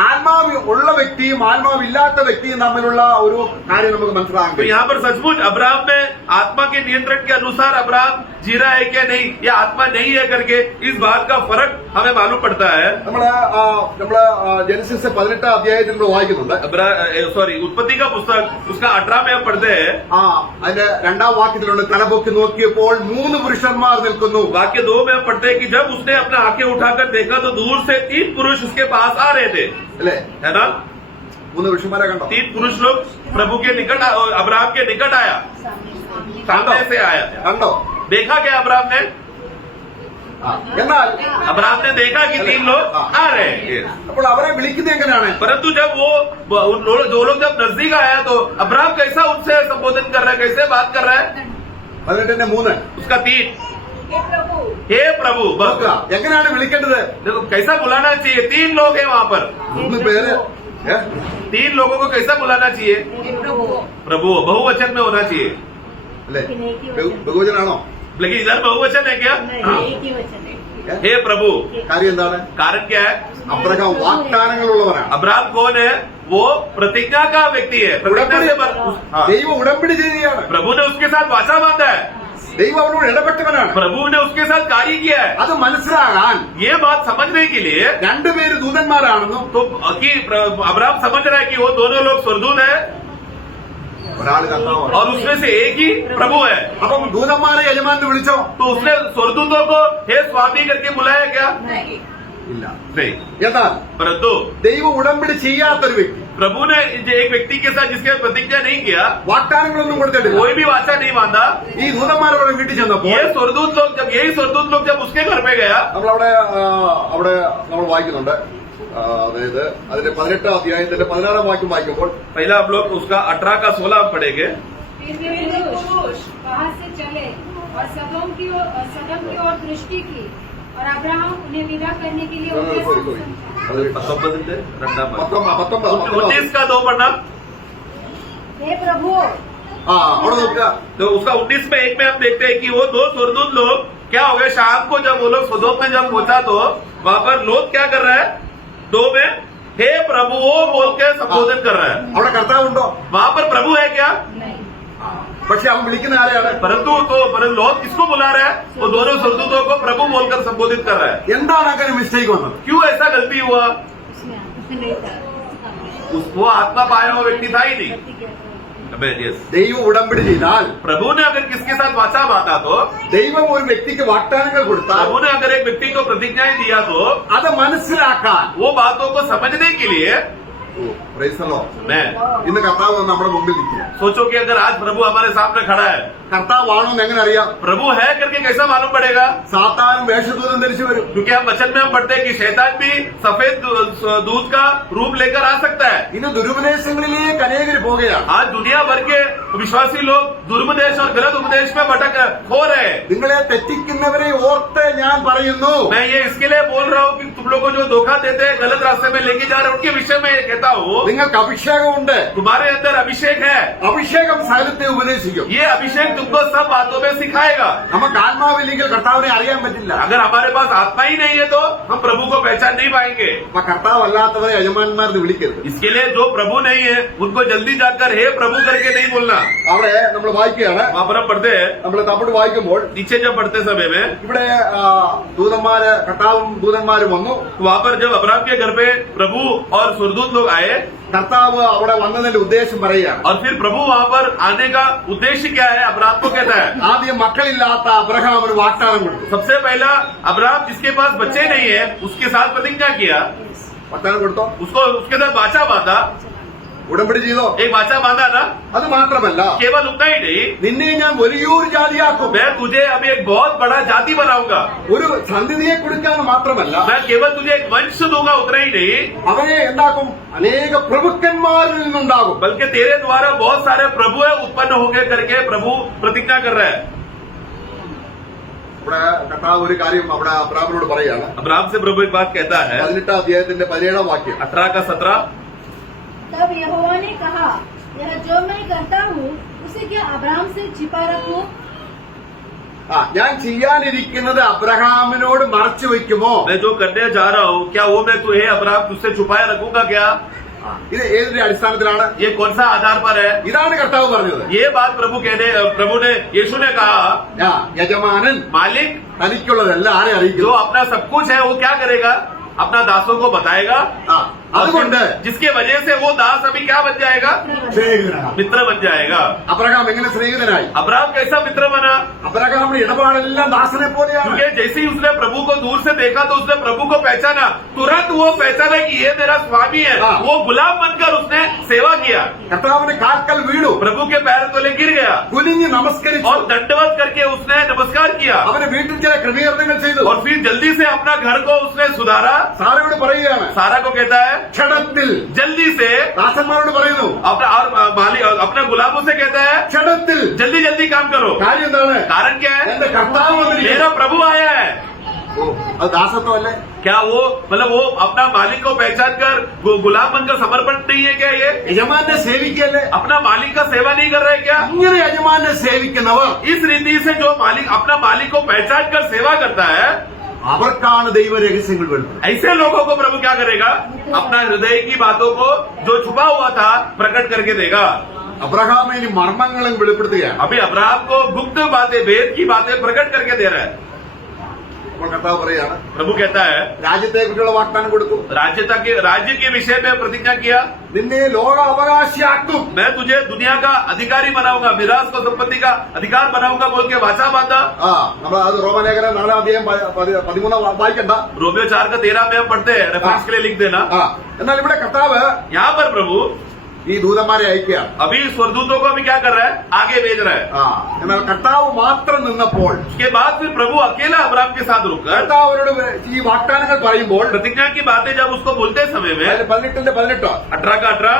ആത്മാവ് ഉള്ള വ്യക്തിയും ആത്മാവില്ലാത്ത വ്യക്തിയും തമ്മിലുള്ള ഒരു കാര്യം നമുക്ക് മനസ്സിലാക്കാൻ तो കഴിയും. यहाँ पर सचमुच अब्राहम में आत्मा के नियंत्रण के अनुसार अब्राहम जी रहा है क्या नहीं या आत्मा नहीं है करके इस बात का फर्क हमें मालूम पड़ता है. നമ്മള് ജനസിസ് 18-ാം അധ്യായത്തിൽ നമ്മൾ വായിക്കുന്നുണ്ട്. सॉरी उत्पत्ति का पुस्तक उसका 18 में हम पढ़ते हैं. അതിന്റെ 2-ാം വാക്യത്തിലുണ്ട്, തലപൊക്കി നോക്കിയപ്പോൾ 3 പുരുഷന്മാർ നിൽക്കുന്നു. वाक्य 2 में हम पढ़ते हैं कि जब उसने अपना आंखें उठाकर देखा तो दूर से 3 पुरुष उसके पास आ रहे थे. അല്ലേ? है ना. 3 പുരുഷന്മാരെ കണ്ടോ? 3 पुरुष लोग प्रभु के निकट अब्राहम के निकट आया, सामने से आया. കണ്ടോ? देखा क्या अब्राहम ने? എന്നാൽ अब्राहम ने देखा कि 3 लोग आ रहे हैं. അപ്പോൾ അവരെ വിളിക്കുന്നത് എങ്ങനെയാണ്? परंतु जब वो जो लोग जब नजदीक आया तो अब्राहम कैसा उनसे संबोधन कर रहा है, कैसे बात कर रहा है? 18-3 उसका 3 हे प्रभु हे प्रभु. बस എങ്ങനെയാണ് വിളിക്കേണ്ടത്? देखो कैसा बुलाना चाहिए. 3 लोग हैं वहाँ पर. 3 പേര് 3 लोगों को कैसा बुलाना चाहिए? हे प्रभु प्रभु. बहुवचन में होना चाहिए. അല്ലേ? ബഹുവചനാണോ? लेकिन इधर बहुवचन है क्या? एक ही वचन है. हे प्रभु. കാര്യം എന്താണ്? कारण क्या है? അബ്രഹാം വാഗ്ദാനങ്ങളുള്ളവരാണ്. अब्राहम कौन है? वो प्रतिज्ञा का व्यक्ति है. प्रतिज्ञा से हाँ. ദൈവം ഉടമ്പടി ചെയ്യുകയാണ്. प्रभु ने उसके साथ वाचा बांधा है. ദൈവം അവനോട് ഇടപെട്ടവനാണ്. प्रभु ने उसके साथ कार्य किया है. അത് മനസ്സിലാകാൻ ये बात समझने के लिए 2 പേര് ദൂതന്മാരാണെന്നും तो कि अब्राहम समझ रहा है कि वो दोनों लोग स्वर्गदूत है. ഒരാള് കർത്താവാണ്. और उसमें से एक ही प्रभु है। അപ്പം ദൂതന്മാരെ യജമാനെ വിളിച്ചോ? तो उसने स्वर्गदूतों को हे स्वामी करके बुलाया क्या? नहीं। ഇല്ല. नहीं। എന്നാൽ परंतु ദൈവം ഉടമ്പടി ചെയ്യാത്തൊരു വ്യക്തി, प्रभु ने एक व्यक्ति के साथ जिसके प्रतिज्ञा नहीं किया, വാഗ്ദാനങ്ങളൊന്നും കൊടുത്തിട്ടില്ല, कोई भी वाचा नहीं बांधा, ഈ ദൂതന്മാരുടെ വീട്ടിൽ ചെന്നപ്പോൾ यही स्वर्गदूत लोग जब उसके घर पे गया, നമ്മളവിടെ അവിടെ നമ്മൾ വായിക്കുന്നുണ്ട്. അതായത് അതിന്റെ 18-ാം അധ്യായത്തിന്റെ 16-ാം വാക്യം വായിക്കുമ്പോൾ पहला हम लोग उसका 18 का 16 पढ़ेंगे। फिर वे पुरुष वहां से चले और सदोम की ओर दृष्टि की और अब्राहम उन्हें विदा करने के लिए उनके സോറി साथ സോറി समझा। അത് 19 का 2 पढ़ना। हे प्रभु, അവിടെ നോക്കുക. तो उसका 19 में 1 में हम देखते हैं कि वो 2 स्वर्गदूत लोग क्या हो गए, शाम को जब वो लोग सदोम में जब पहुंचा तो वहां पर लोग क्या कर रहा है, 2 में हे प्रभु बोल के संबोधन कर रहा है। അവിടെ കർത്താവുണ്ടോ? वहां पर प्रभु है क्या? नहीं। പക്ഷെ അവൻ വിളിക്കുന്ന ആരെയാണ്? परंतु लोग किसको बुला रहा है? वो दोनों स्वर्गदूतों को प्रभु बोलकर संबोधित कर रहा है। എന്താണ് അങ്ങനെ മിസ്റ്റേക്ക് വന്നത്? क्यों ऐसा गलती हुआ? उसमें नहीं था। वो आत्मा पाया हुआ व्यक्ति था ही नहीं। Yes। ദൈവം ഉടമ്പടി ചെയ്താൽ, प्रभु ने अगर किसके साथ वाचा बांधा तो, ദൈവം ഒരു വ്യക്തിക്ക് വാഗ്ദാനങ്ങൾ കൊടുത്താൽ प्रभु ने अगर एक व्यक्ति को प्रतिज्ञाएं दिया तो അത് മനസ്സിലാക്കാൻ वो बातों को समझने के लिए Praise the Lord. मैं ഇന്ന് കർത്താവ് നമ്മുടെ മുമ്പിൽ നിൽക്കുക. सोचो कि अगर आज प्रभु हमारे सामने खड़ा है, കർത്താവാണോ എന്ന് എങ്ങനെ അറിയാം? प्रभु है करके कैसा मालूम पड़ेगा? സാത്താനും വേഷദൂതം ധരിച്ചു വരും. क्योंकि हम वचन में हम पढ़ते हैं कि शैतान भी सफेद दूध का रूप लेकर आ सकता है। ഇന്ന് ദുരുപദേശങ്ങളിലേക്ക് അനേകർ പോകുകയാണ്. आज दुनिया भर के विश्वासी लोग दुर्पदेश और गलत उपदेश में भटक हो रहे हैं। നിങ്ങളെ തെറ്റിക്കുന്നവരെ ഓർത്ത് ഞാൻ പറയുന്നു, मैं ये इसके लिए बोल रहा हूँ कि तुम लोग को जो धोखा देते हैं, गलत रास्ते में लेके जा रहे हैं, उनके विषय में कहता हूँ നിങ്ങൾക്ക് അഭിഷേകമുണ്ട്. तुम्हारे अंदर अभिषेक है। അഭിഷേകം സകലത്തെ ഉപദേശിക്കും. ये अभिषेक तुमको सब बातों में सिखाएगा। നമുക്ക് ആത്മാവില്ലെങ്കിൽ കർത്താവിനെ അറിയാൻ പറ്റില്ല. अगर हमारे पास आत्मा ही नहीं है तो हम प्रभु को पहचान नहीं पाएंगे। അപ്പൊ കർത്താവ് അല്ലാത്തവരെ യജമാന്മാരെന്ന് വിളിക്കരുത്. इसके लिए जो प्रभु नहीं है उनको जल्दी जाकर हे प्रभु करके नहीं बोलना। അവിടെ നമ്മൾ വായിക്കുകയാണ്. वहां पर हम पढ़ते हैं, നമ്മൾ തമിഴ് വായിക്കുമ്പോൾ नीचे जब पढ़ते समय में ഇവിടെ ദൂതന്മാര് കർത്താവും ദൂതന്മാരും വന്നു. वहां पर जब अब्राहम के घर पे प्रभु और सुरदूत लोग आए കർത്താവ് അവിടെ വന്നതിന്റെ ഉദ്ദേശം പറയുകയാണ്. और फिर प्रभु वहां पर आने का उद्देश्य क्या है अब्राहम को कहता है। ആദ്യം മക്കളില്ലാത്ത അബ്രഹാമിന് വാഗ്ദാനം കൊടുത്തു. सबसे पहला अब्राहम जिसके पास बच्चे नहीं है उसके साथ प्रतिज्ञा किया, വാഗ്ദാനം കൊടുത്തോ? उसको उसके साथ वाचा बांधा, ഉടമ്പടി ചെയ്തോ? एक वाचा बांधा ना। അത് മാത്രമല്ല, केवल उतना ही नहीं, നിന്നെ ഞാൻ വലിയൊരു ജാതിയാക്കും. मैं तुझे अभी एक बहुत बड़ा जाति बनाऊंगा। ഒരു സന്ധിതിയെ കൊടുക്കാൻ മാത്രമല്ല, मैं केवल तुझे एक वंश दूंगा, उतना ही नहीं, അവനെ എന്താക്കും? അനേക പ്രഭുക്കന്മാരിൽ നിന്നുണ്ടാകും. बल्कि तेरे द्वारा बहुत सारे प्रभु है उत्पन्न होंगे करके प्रभु प्रतिज्ञा कर रहा है। ഇവിടെ കർത്താവ് ഒരു കാര്യം അവിടെ അബ്രാമിനോട് പറയാണ്. अब्राहम से प्रभु एक बात कहता है, 18-ാം അധ്യായത്തിന്റെ 17-ാം വാക്യം. 18 का 17, तब यहोवा ने कहा, यह जो मैं करता हूँ उसे क्या अब्राहम से छिपा रखूं? ഞാൻ ചെയ്യാനിരിക്കുന്നത് അബ്രഹാമിനോട് മറച്ചു വെക്കുമോ? मैं जो करने जा रहा हूँ क्या वो मैं तुझे अब्राहम तुझसे छुपाए रखूंगा क्या? ഇത് ഏതിന്റെ അടിസ്ഥാനത്തിലാണ്? ये कौन सा आधार पर है? ഇതാണ് കർത്താവ് പറഞ്ഞത്. ये बात प्रभु ने यीशु ने कहा, യജമാനൻ मालिक തനിക്കുള്ളതെല്ലാം ആരെ जो അറിയിക്കും? अपना सब कुछ है वो क्या करेगा? अपना दासों को बताएगा। അതുകൊണ്ട് जिसके वजह से वो दास अभी क्या बन जाएगा? സ്നേഹിതനാണ്. मित्र बन जाएगा। അബ്രഹാം എങ്ങനെ സ്നേഹിതനായി? अब्राहम कैसा मित्र बना? അബ്രഹാമിന്റെ ഇടപാടെല്ലാം ദാസനെ പോലെയാണ്. क्योंकि जैसे ही उसने प्रभु को दूर से देखा तो उसने प्रभु को पहचाना, तुरंत वो पहचाना कि ये मेरा स्वामी है। हाँ। वो गुलाम बनकर उसने सेवा किया, കർത്താവിന് കാൽക്കൽ വീണു, प्रभु के पैर तले गिर गया കുനിഞ്ഞ് നമസ്കരിച്ചു. और दंडवत करके उसने नमस्कार किया അവന് വീട്ടിൽ ചില ക്രമീകരണങ്ങൾ ചെയ്തു. और फिर जल्दी से अपना घर को उसने सुधारा। സാറയോട് പറയുകയാണ്, सारा को कहता है ക്ഷണത്തിൽ. जल्दी से ദാസന്മാരോട് പറയുന്നു, अपना और मालिक अपने गुलामों से कहता है ക്ഷണത്തിൽ. जल्दी जल्दी काम करो। കാര്യം എന്താണ്? कारण क्या है? എന്റെ കർത്താവ് വന്നിരിക്കുന്നു. मेरा प्रभु आया है। ഓ, അത് ദാസത്വമല്ലേ? क्या वो मतलब वो अपना मालिक को पहचान कर गुलाम बनकर समर्पण नहीं है क्या? ये യജമാനെ സേവിക്കല്ലേ? अपना मालिक का सेवा नहीं कर रहे क्या? ഇങ്ങനെ യജമാനെ സേവിക്കുന്നവർ इस रीति से जो मालिक अपना मालिक को पहचान कर सेवा करता है, അവർക്കാണ് ദൈവ രഹസ്യങ്ങൾ വെളിപ്പെടുന്നത്. ऐसे लोगों को प्रभु क्या करेगा? अपना हृदय की बातों को जो छुपा हुआ था प्रकट करके देगा। അബ്രഹാമിന് മർമ്മങ്ങളും വെളിപ്പെടുത്തുകയാണ്. अभी अब्राहम को गुप्त बातें, वेद की बातें प्रकट करके दे रहा है। അപ്പോൾ കർത്താവ് പറയാണ് प्रभु कहता है രാജ്യത്തെ കുറിച്ചുള്ള വാഗ്ദാനം കൊടുത്തു, राज्य के विषय में प्रतिज्ञा किया, നിന്നെ ലോക അവകാശിയാക്കും, मैं तुझे दुनिया का अधिकारी बनाऊंगा, मिरास को संपत्ति का अधिकार बनाऊंगा बोल के वाचा बांधा। നമ്മൾ അത് റോമലേഖനം 4:13 വായിക്കണ്ട. रोमियो 4:13 में हम पढ़ते हैं, रेफरेंस के लिए लिख देना। എന്നാൽ ഇവിടെ കർത്താവ് यहाँ पर प्रभु ഈ ദൂതന്മാരെ അയക്കുകയാണ്. अभी स्वर्गदूतों को अभी क्या कर रहा है, आगे भेज रहा है। എന്നാൽ കർത്താവ് മാത്രം നിന്നപ്പോൾ उसके बाद फिर प्रभु अकेला अब्राहम के साथ रुककर കർത്താവ് അവരോട് ഈ വാഗ്ദാനങ്ങൾ പറയുമ്പോൾ प्रतिज्ञा की बातें जब उसको बोलते समय में 18 18 का 18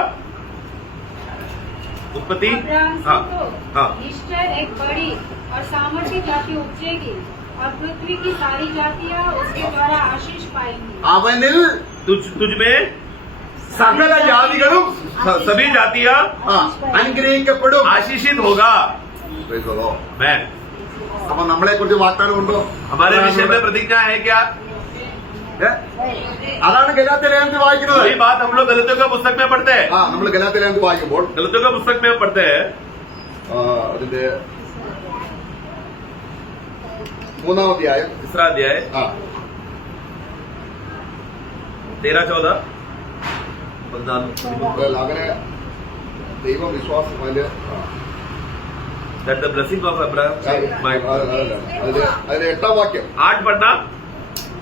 उत्पत्ति, अब्राहम से हाँ तो हाँ ईस्टर एक बड़ी और सामर्थ्य जाति उपजेगी और पृथ्वी की सारी जातियां उसके द्वारा आशीष पाएंगी। അവനിൽ तुझ में സകല ജാതികളും सभी जातियां അനുഗ്രഹിക്കപ്പെടും. आशीषित होगा। मैं അപ്പൊ നമ്മളെ കുറിച്ച് വാഗ്ദാനമുണ്ടോ? हमारे विषय में प्रतिज्ञा है क्या? അതാണ് ഗലാത്യ ലേഖനത്തിൽ വായിക്കുന്നത്. वही बात हम लोग गलतियों का पुस्तक में पढ़ते हैं। നമ്മൾ ഗലാത്യ ലേഖനത്തിൽ വായിക്കുമ്പോൾ गलतियों का पुस्तक में हम पढ़ते हैं അതിന്റെ 3-ാം അധ്യായം 3 अध्याय 13-14 അങ്ങനെ ദൈവം വിശ്വാസം അതില് That the blessing of Abraham അതിലെ 8-ാം വാക്യം 8 पढ़ना।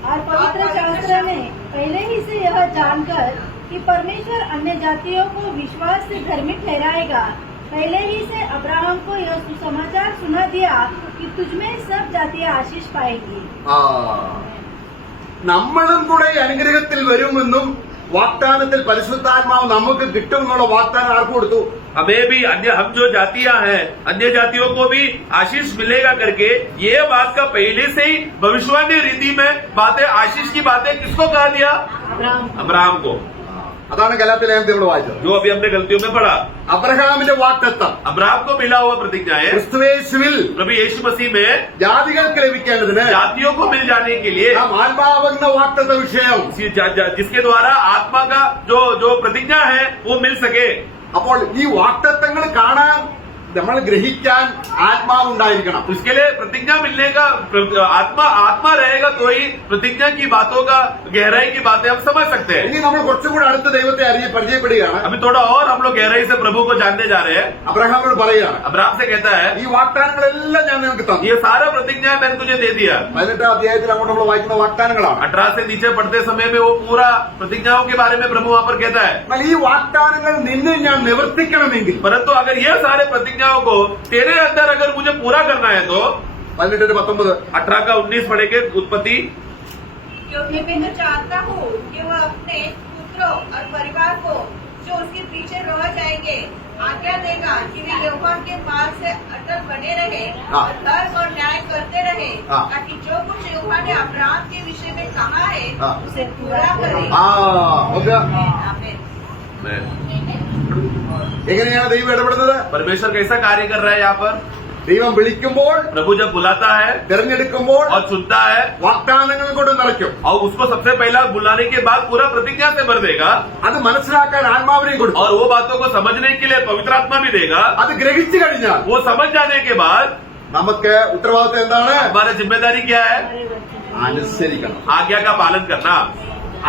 और पवित्र शास्त्र में पहले ही से यह जानकर कि परमेश्वर अन्य जातियों को विश्वास से धर्मी ठहराएगा, पहले ही से अब्राहम को यह सुसमाचार सुना दिया कि तुझमें सब जातियां आशीष पाएंगी। നമ്മളും കൂടെ അനുഗ്രഹത്തിൽ വരുമെന്നും വാഗ്ദാനത്തിൽ പരിശുദ്ധാത്മാവ് നമുക്ക് കിട്ടുമെന്നുള്ള വാഗ്ദാനം ആർക്ക് കൊടുത്തു? हमें भी अन्य, हम जो जातियां हैं अन्य जातियों को भी आशीष मिलेगा करके ये बात का पहले से ही भविष्यवाणी रीति में बातें, आशीष की बातें किसको कहा दिया? अब्राहम को। അതാണ് ഗലാത്യ ലേഖനത്തിൽ നമ്മൾ വായിച്ചത്. जो अभी हमने गलतियों में पढ़ा, അബ്രഹാമിന്റെ വാഗ്ദത്തം अब्राहम को मिला हुआ प्रतिज्ञा है ക്രിസ്തുയേശുവിൽ प्रभु यीशु मसीह में ജാതികൾക്ക് ലഭിക്കേണ്ടതിന് जातियों को मिल जाने के लिए നാം ആത്മാവെന്ന വാഗ്ദത്ത വിഷയം जिसके द्वारा आत्मा का जो प्रतिज्ञा है वो मिल सके। അപ്പോൾ ഈ വാഗ്ദത്തങ്ങൾ കാണാൻ നമ്മൾ ഗ്രഹിക്കാൻ ആത്മാവുണ്ടായിരിക്കണം. उसके लिए प्रतिज्ञा मिलने का आत्मा रहेगा तो ही प्रतिज्ञा की बातों का गहराई की बातें हम समझ सकते हैं। ഇനി നമ്മൾ കുറച്ചുകൂടി അടുത്ത ദൈവത്തെ പരിചയപ്പെടുകയാണ്. अभी थोड़ा और हम लोग गहराई से प्रभु को जानने जा रहे हैं। അബ്രഹാമിനോട് പറയുകയാണ്, अब्राहम से कहता है ഈ വാഗ്ദാനങ്ങളെല്ലാം ഞാൻ നിനക്ക് തന്നു. ये सारा प्रतिज्ञा मैंने तुझे दे दिया। 18-ാം അധ്യായത്തിൽ അങ്ങോട്ട് നമ്മൾ വായിക്കുന്ന വാഗ്ദാനങ്ങളാണ്. 18 से नीचे पढ़ते समय में वो पूरा प्रतिज्ञाओं के बारे में प्रभु वहाँ पर कहता है। എന്നാൽ ഈ വാഗ്ദാനങ്ങൾ നിന്നെ ഞാൻ നിവർത്തിക്കണമെങ്കിൽ परंतु अगर ये सारे प्रतिज्ञाओं को तेरे अंदर अगर मुझे पूरा करना है तो 18-19 18 का 19 पढ़ेंगे उत्पत्ति। क्योंकि मैं तो चाहता हूँ कि वह अपने पुत्रों और परिवार को जो उसके पीछे रह जाएंगे आज्ञा देगा कि वे यहोवा के मार्ग से अटल बने रहे और धर्म और न्याय करते रहे, ताकि जो कुछ यहोवा ने अब्राहम के विषय में कहा है उसे पूरा करे। आमीन। എങ്ങനെയാണ് ദൈവം ഇടപെടുന്നത്? परमेश्वर कैसा कार्य कर रहा है यहाँ पर? ദൈവം വിളിക്കുമ്പോൾ, प्रभु जब बुलाता है തിരഞ്ഞെടുക്കുമ്പോൾ और चुनता है വാഗ്ദാനങ്ങൾ കൊണ്ട് നിറയ്ക്കും. और उसको सबसे पहला बुलाने के बाद पूरा प्रतिज्ञा से भर देगा അത് മനസ്സിലാക്കാൻ ആത്മാവിനെയും കൊടുക്കും. और वो बातों को समझने के लिए पवित्र आत्मा भी देगा। അത് ഗ്രഹിച്ചു കഴിഞ്ഞാൽ वो समझ जाने के बाद നമുക്ക് ഉത്തരവാദിത്വം എന്താണ്? हमारा जिम्मेदारी क्या है? അനുസരിക്കണം. आज्ञा का पालन करना,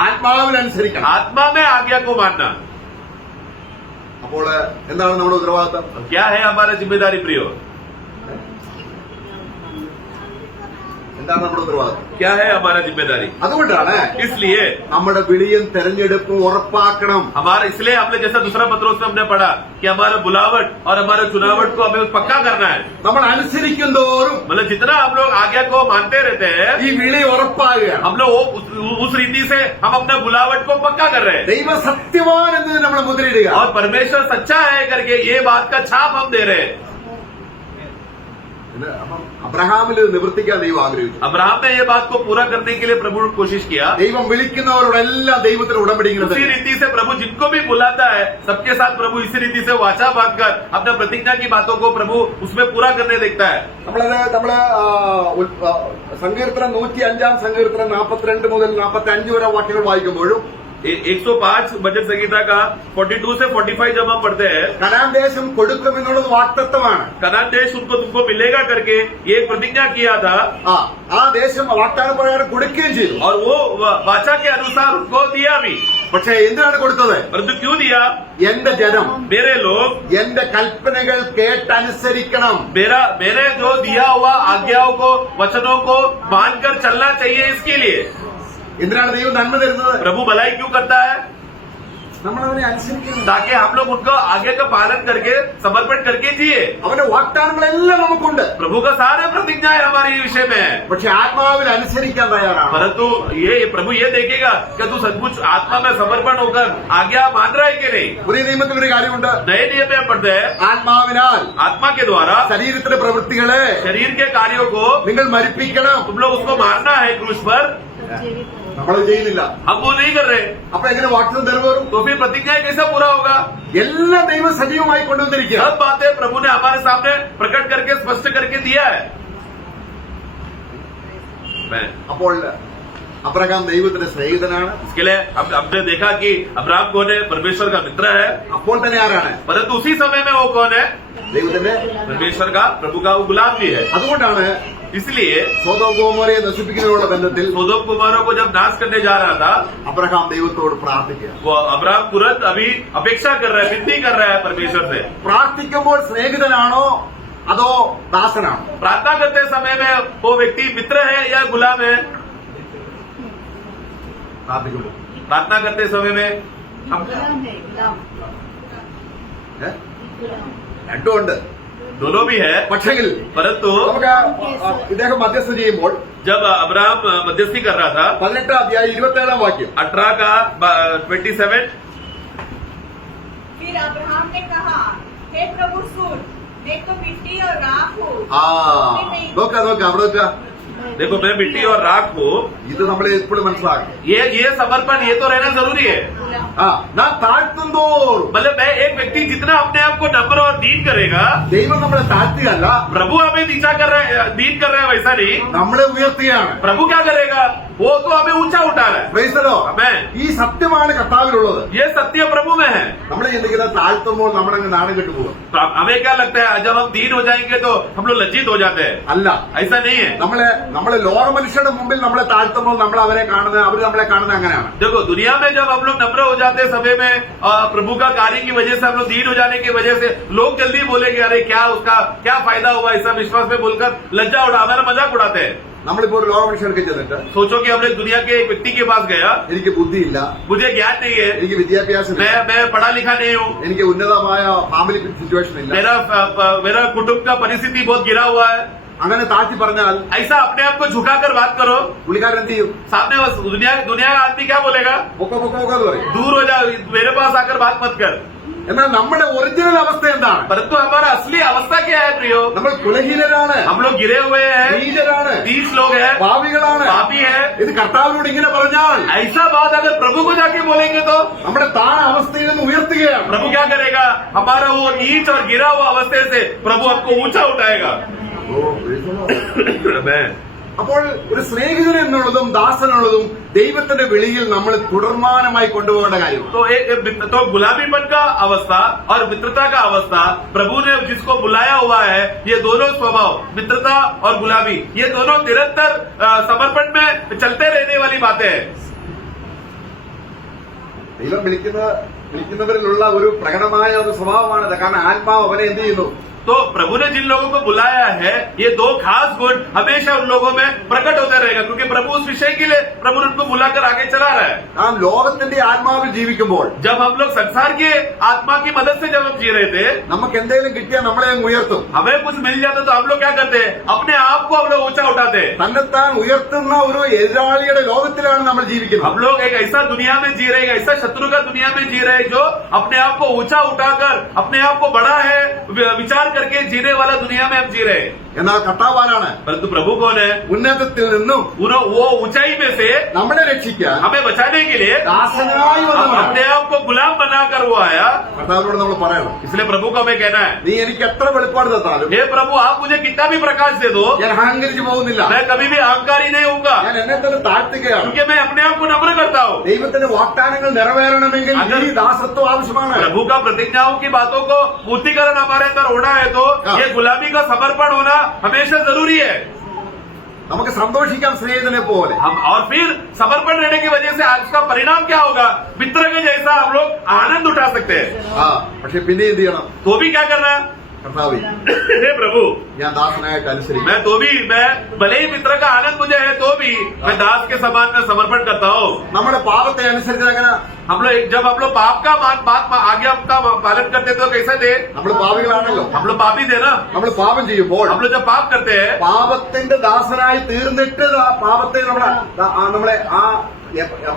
ആത്മാവിനനുസരിക്കണം. आत्मा में आज्ञा को मानना। അപ്പോൾ എന്താണ് നമ്മുടെ ഉത്തരവാദിത്വം? क्या है हमारा जिम्मेदारी प्रियो? എന്താണ് നമ്മുടെ ഉത്തരവാദിത്വം? क्या है हमारा जिम्मेदारी? അതുകൊണ്ടാണ് इसलिए നമ്മുടെ വിളിയും തെരഞ്ഞെടുപ്പും ഉറപ്പാക്കണം. हमारा, इसलिए हमने जैसा दूसरा पत्रोस में हमने पढ़ा कि हमारा बुलावट और हमारे चुनावट को हमें पक्का करना है। നമ്മൾ അനുസരിക്കുന്തോറും मतलब जितना हम लोग आज्ञा को मानते रहते हैं ഈ വിളി ഉറപ്പാകുകയാണ്. हम लोग उस रीति से हम अपना बुलावट को पक्का कर रहे हैं ദൈവ സത്യവാൻ എന്ന് നമ്മൾ മുദ്രയിടുക. और परमेश्वर सच्चा है करके ये बात का छाप हम दे रहे हैं। അപ്പം അബ്രഹാമിൽ ഇത് നിവർത്തിക്കാൻ ദൈവം ആഗ്രഹിച്ചു. अब्राहम ने ये बात को पूरा करने के लिए प्रभु ने कोशिश किया। ദൈവം വിളിക്കുന്നവരോടെല്ലാം ദൈവത്തിന് ഉടമ്പടി ഇങ്ങനെ उसी തരും. रीति से प्रभु जिनको भी बुलाता है सबके साथ प्रभु इसी रीति से वाचा बांधकर अपना प्रतिज्ञा की बातों को प्रभु उसमें पूरा करने देखता है। നമ്മള് സങ്കീർത്തനം 105-ാം സങ്കീർത്തനം 42 മുതൽ 45 വരെ വാക്യങ്ങൾ വായിക്കുമ്പോഴും 105 भजन संगीता का 42 से 45 जब हम पढ़ते हैं, കനാൻ ദേശം കൊടുക്കുമെന്നുള്ളത് വാഗ്ദത്തമാണ്. कनान देश उनको तुमको मिलेगा करके ये प्रतिज्ञा किया था ആ ദേശം വാഗ്ദാന പ്രകാരം കൊടുക്കുകയും ചെയ്തു. और वो वाचा के अनुसार उनको दिया भी. പക്ഷെ എന്തിനാണ് കൊടുത്തത്? परंतु क्यों दिया? എന്റെ ജനം मेरे लोग എന്റെ കൽപ്പനകൾ കേട്ടനുസരിക്കണം. मेरे जो दिया हुआ आज्ञाओं को, वचनों को मानकर चलना चाहिए. इसके लिए എന്തിനാണ് ദൈവം നന്മ തരുന്നത്? प्रभु भलाई क्यों करता है? നമ്മൾ അവനെ അനുസരിക്കണം. ताकि हम लोग उनका आगे का पालन करके समर्पण करके जिए. അവന്റെ വാഗ്ദാനങ്ങളെല്ലാം നമുക്കുണ്ട്. प्रभु का सारे प्रतिज्ञाएं हमारे विषय में है. പക്ഷെ ആത്മാവിൽ അനുസരിക്കാൻ തയ്യാറാണ്. परंतु ये प्रभु ये देखेगा कि तू सचमुच आत्मा में समर्पण होकर आज्ञा मान रहा है कि नहीं. പുതിയ നിയമത്തിൽ ഒരു കാര്യമുണ്ട്. नए नियम में पढ़ते हैं, ആത്മാവിനാൽ आत्मा के द्वारा ശരീരത്തിലെ പ്രവൃത്തികളെ शरीर के कार्यों को നിങ്ങൾ മരിപ്പിക്കണം. तुम लोग उसको मारना है क्रूस पर. നമ്മളത് ചെയ്യുന്നില്ല. हम वो नहीं कर रहे. അപ്പൊ എങ്ങനെ വാഗ്ദത്തം നിറവേറും? तो फिर प्रतिज्ञा कैसे पूरा होगा? എല്ലാം ദൈവം സജീവമായി കൊണ്ടുവന്നിരിക്കുക. सब बातें प्रभु ने हमारे सामने प्रकट करके स्पष्ट करके दिया है. അപ്പോൾ അബ്രഹാം ദൈവത്തിന്റെ സ്നേഹിതനാണ്. इसके लिए हमने देखा कि अब्राहम कौन है? परमेश्वर का मित्र है. അപ്പോൾ തന്നെ ആരാണ്? परंतु उसी समय में वो कौन है? ദൈവത്തിന്റെ. परमेश्वर का, प्रभु का वो गुलाम भी है. അതുകൊണ്ടാണ് इसलिए സോദോം ഗോമോരയെ നശിപ്പിക്കുന്നതിനുള്ള ബന്ധത്തിൽ सोदोम कुमारों को जब नाश करने जा रहा था, അബ്രഹാം ദൈവത്തോട് പ്രാർത്ഥിക്കുക. वो अब्राहम तुरंत अभी अपेक्षा कर रहा है, विनती कर रहा है परमेश्वर से. പ്രാർത്ഥിക്കുമ്പോൾ സ്നേഹിതനാണോ അതോ ദാസനാണോ? प्रार्थना करते समय में वो व्यक्ति मित्र है या गुलाम है? പ്രാർത്ഥിക്കുമ്പോൾ प्रार्थना करते समय में हम गुलाम है, गुलाम, गुलाम. രണ്ടും ഉണ്ട്. दोनों भी है. പക്ഷെങ്കിൽ परंतु നമുക്ക് ഇദ്ദേഹം മധ്യസ്ഥ ചെയ്യുമ്പോൾ जब अब्राहम मध्यस्थी कर रहा था, 18 അധ്യായം 27 വാക്യം 18 का 27, फिर अब्राहम ने कहा, हे प्रभु सुन, मैं तो मिट्टी और राख हूँ. ആ നോക്ക അവിടെ നോക്ക. देखो मैं मिट्टी और राख हूँ. ഇത് നമ്മൾ എപ്പോഴും മനസ്സിലാക്കും. ये समर्पण ये तो रहना जरूरी है. നാം താഴ്ത്തുന്തോറും मतलब मैं एक व्यक्ति जितना अपने आप को नम्र और दीन करेगा, ദൈവം നമ്മളെ താഴ്ത്തുകയല്ല, प्रभु हमें नीचा कर रहा है, दीन कर रहा है, वैसा नहीं. നമ്മളെ ഉയർത്തുകയാണ്. प्रभु क्या करेगा? वो तो हमें ऊंचा उठा रहा है. Praise the Lord. Amen. ഈ സത്യമാണ് കർത്താവിലുള്ളത്. ये सत्य प्रभु में है. നമ്മൾ ചിന്തിക്കുന്നത് താഴ്ത്തുമ്പോൾ നമ്മളങ്ങ് നാണം കെട്ടു പോകും. तो हमें क्या लगता है जब हम दीन हो जाएंगे तो हम लोग लज्जित हो जाते हैं? അല്ല, ऐसा नहीं है. നമ്മളെ ലോക മനുഷ്യരുടെ മുമ്പിൽ നമ്മളെ താഴ്ത്തുമ്പോൾ നമ്മൾ അവരെ കാണുന്നത്, അവർ നമ്മളെ കാണുന്നത് അങ്ങനെയാണ്. देखो दुनिया में जब हम लोग नम्र हो जाते हैं समय में प्रभु का कार्य की वजह से हम लोग दीन हो जाने की वजह से लोग जल्दी बोलेंगे अरे क्या उसका क्या फायदा हुआ ऐसा विश्वास में बोलकर लज्जा उड़ा हमारा मजाक उड़ाते हैं. നമ്മളിപ്പോ ഒരു ലോക മനുഷ്യർക്ക് ചെന്നിട്ട് सोचो कि हमने दुनिया के एक व्यक्ति के पास गया, എനിക്ക് ബുദ്ധിയില്ല, मुझे ज्ञान नहीं है, എനിക്ക് വിദ്യാഭ്യാസം ഇല്ല, मैं पढ़ा लिखा नहीं हूँ, എനിക്ക് ഉന്നതമായ ഫാമിലി സിറ്റുവേഷൻ ഇല്ല, मेरा कुटुंब का परिस्थिति बहुत गिरा हुआ है, അങ്ങനെ താഴ്ത്തി പറഞ്ഞാൽ ऐसा अपने आप को झुकाकर बात करो, പുള്ളിക്കാരൻ എന്ത് ചെയ്യും? सामने दुनिया का आदमी क्या बोलेगा? പൊക്കോ എന്ന് പറയും. दूर हो जा, मेरे पास आकर बात मत कर. എന്നാൽ നമ്മുടെ ഒറിജിനൽ അവസ്ഥ എന്താണ്? परंतु हमारा असली अवस्था क्या है प्रियो? നമ്മൾ കുലഹീനരാണ്, हम लोग गिरे हुए हैं, നീചരാണ്, 30 लोग हैं, പാപികളാണ്. पापी है. ഇത് കർത്താവിനോട് ഇങ്ങനെ പറഞ്ഞാൽ ऐसा बात अगर प्रभु को जाके बोलेंगे तो നമ്മുടെ താണ അവസ്ഥയിൽ നിന്ന് ഉയർത്തുകയാണ്. प्रभु क्या करेगा? हमारा वो नीच और गिरा हुआ अवस्था से प्रभु आपको ऊंचा उठाएगा. Amen. അപ്പോൾ ഒരു സ്നേഹിതൻ എന്നുള്ളതും ദാസനുള്ളതും ദൈവത്തിന്റെ വെളിയിൽ നമ്മൾ തുടർമാനമായി കൊണ്ടുപോകേണ്ട കാര്യം. तो गुलामीपन का अवस्था और मित्रता का अवस्था, प्रभु ने जिसको बुलाया हुआ है, ये दोनों स्वभाव मित्रता और गुलामी, ये दोनों निरंतर समर्पण में चलते रहने वाली बातें हैं. ദൈവം വിളിക്കുന്നവരിലുള്ള ഒരു പ്രകടമായ ഒരു സ്വഭാവമാണത്. കാരണം ആത്മാവ് അവനെ എന്ത് ചെയ്യുന്നു? तो प्रभु ने जिन लोगों को बुलाया है, ये दो खास गुण हमेशा उन लोगों में प्रकट होता रहेगा, क्योंकि प्रभु उस विषय के लिए प्रभु ने उनको बुलाकर आगे चला रहा है. നാം ലോകത്തിന്റെ ആത്മാവിൽ ജീവിക്കുമ്പോൾ जब हम लोग संसार के आत्मा की मदद से जब हम जी रहे थे, നമുക്ക് എന്തെങ്കിലും കിട്ടിയാൽ നമ്മളെ അങ്ങ് ഉയർത്തും. हमें कुछ मिल जाता तो हम लोग क्या करते हैं? अपने आप को हम लोग ऊंचा उठाते हैं. തന്നെത്താൻ ഉയർത്തുന്ന ഒരു എതിരാളിയുടെ ലോകത്തിലാണ് നമ്മൾ ജീവിക്കുന്നത്. हम लोग एक ऐसा दुनिया में जी रहे हैं, ऐसा शत्रु का दुनिया में जी रहे हैं जो अपने आप को ऊंचा उठाकर अपने आप को बड़ा है विचार करके जीने वाला दुनिया में हम जी रहे हैं। എന്നാൽ കർത്താവാനാണ് परंतु प्रभु कौन है? ഉന്നതത്തിൽ നിന്നും वो ऊंचाई में से നമ്മളെ രക്ഷിക്കാൻ हमें बचाने के लिए ദാസനായി വന്നവനാണ്. अपने आप को गुलाम बनाकर वो आया। കർത്താവിനോട് നമ്മൾ പറയണം, इसलिए प्रभु को हमें कहना है, നീ എനിക്ക് എത്ര വെളിപ്പാട് തന്നാലും हे प्रभु आप मुझे कितना भी प्रकाश दे दो, ഞാൻ അഹങ്കരിച്ചു പോകുന്നില്ല. मैं कभी भी अहंकारी नहीं होऊंगा, ഞാൻ എന്നെ തന്നെ താഴ്ത്തുകയാണ്. क्योंकि मैं अपने आप को नम्र करता हूँ। ദൈവത്തിന്റെ വാഗ്ദാനങ്ങൾ നിറവേറണമെങ്കിൽ ഈ ദാസത്വം ആവശ്യമാണ്. प्रभु का प्रतिज्ञाओं की बातों को पूर्तिकरण हमारे अंदर होना है तो ये गुलामी का समर्पण होना हमेशा जरूरी है। നമുക്ക് സന്തോഷിക്കാം സ്നേഹിതനെ പോലെ. हम और फिर समर्पण रहने की वजह से उसका परिणाम क्या होगा? मित्र के जैसा हम लोग आनंद उठा सकते हैं। പക്ഷെ പിന്നെ എന്ത് ചെയ്യണം? तो भी क्या करना है? കർത്താവേ, हे प्रभु ഞാൻ ദാസനായിട്ട് അനുസരിക്കും. मैं भले ही मित्र का आनंद मुझे है तो भी मैं दास के समान में समर्पण करता हूँ। നമ്മുടെ പാപത്തെ അനുസരിച്ച് എങ്ങനെ? जब हम लोग पाप का बात आज्ञा का पालन करते थे तो कैसे थे? നമ്മൾ പാപികളാണല്ലോ. हम लोग पापी थे ना। നമ്മൾ പാപം ചെയ്യുമ്പോൾ हम लोग जब पाप करते हैं, പാപത്തിന്റെ ദാസനായി തീർന്നിട്ട് പാപത്തെ നമ്മളെ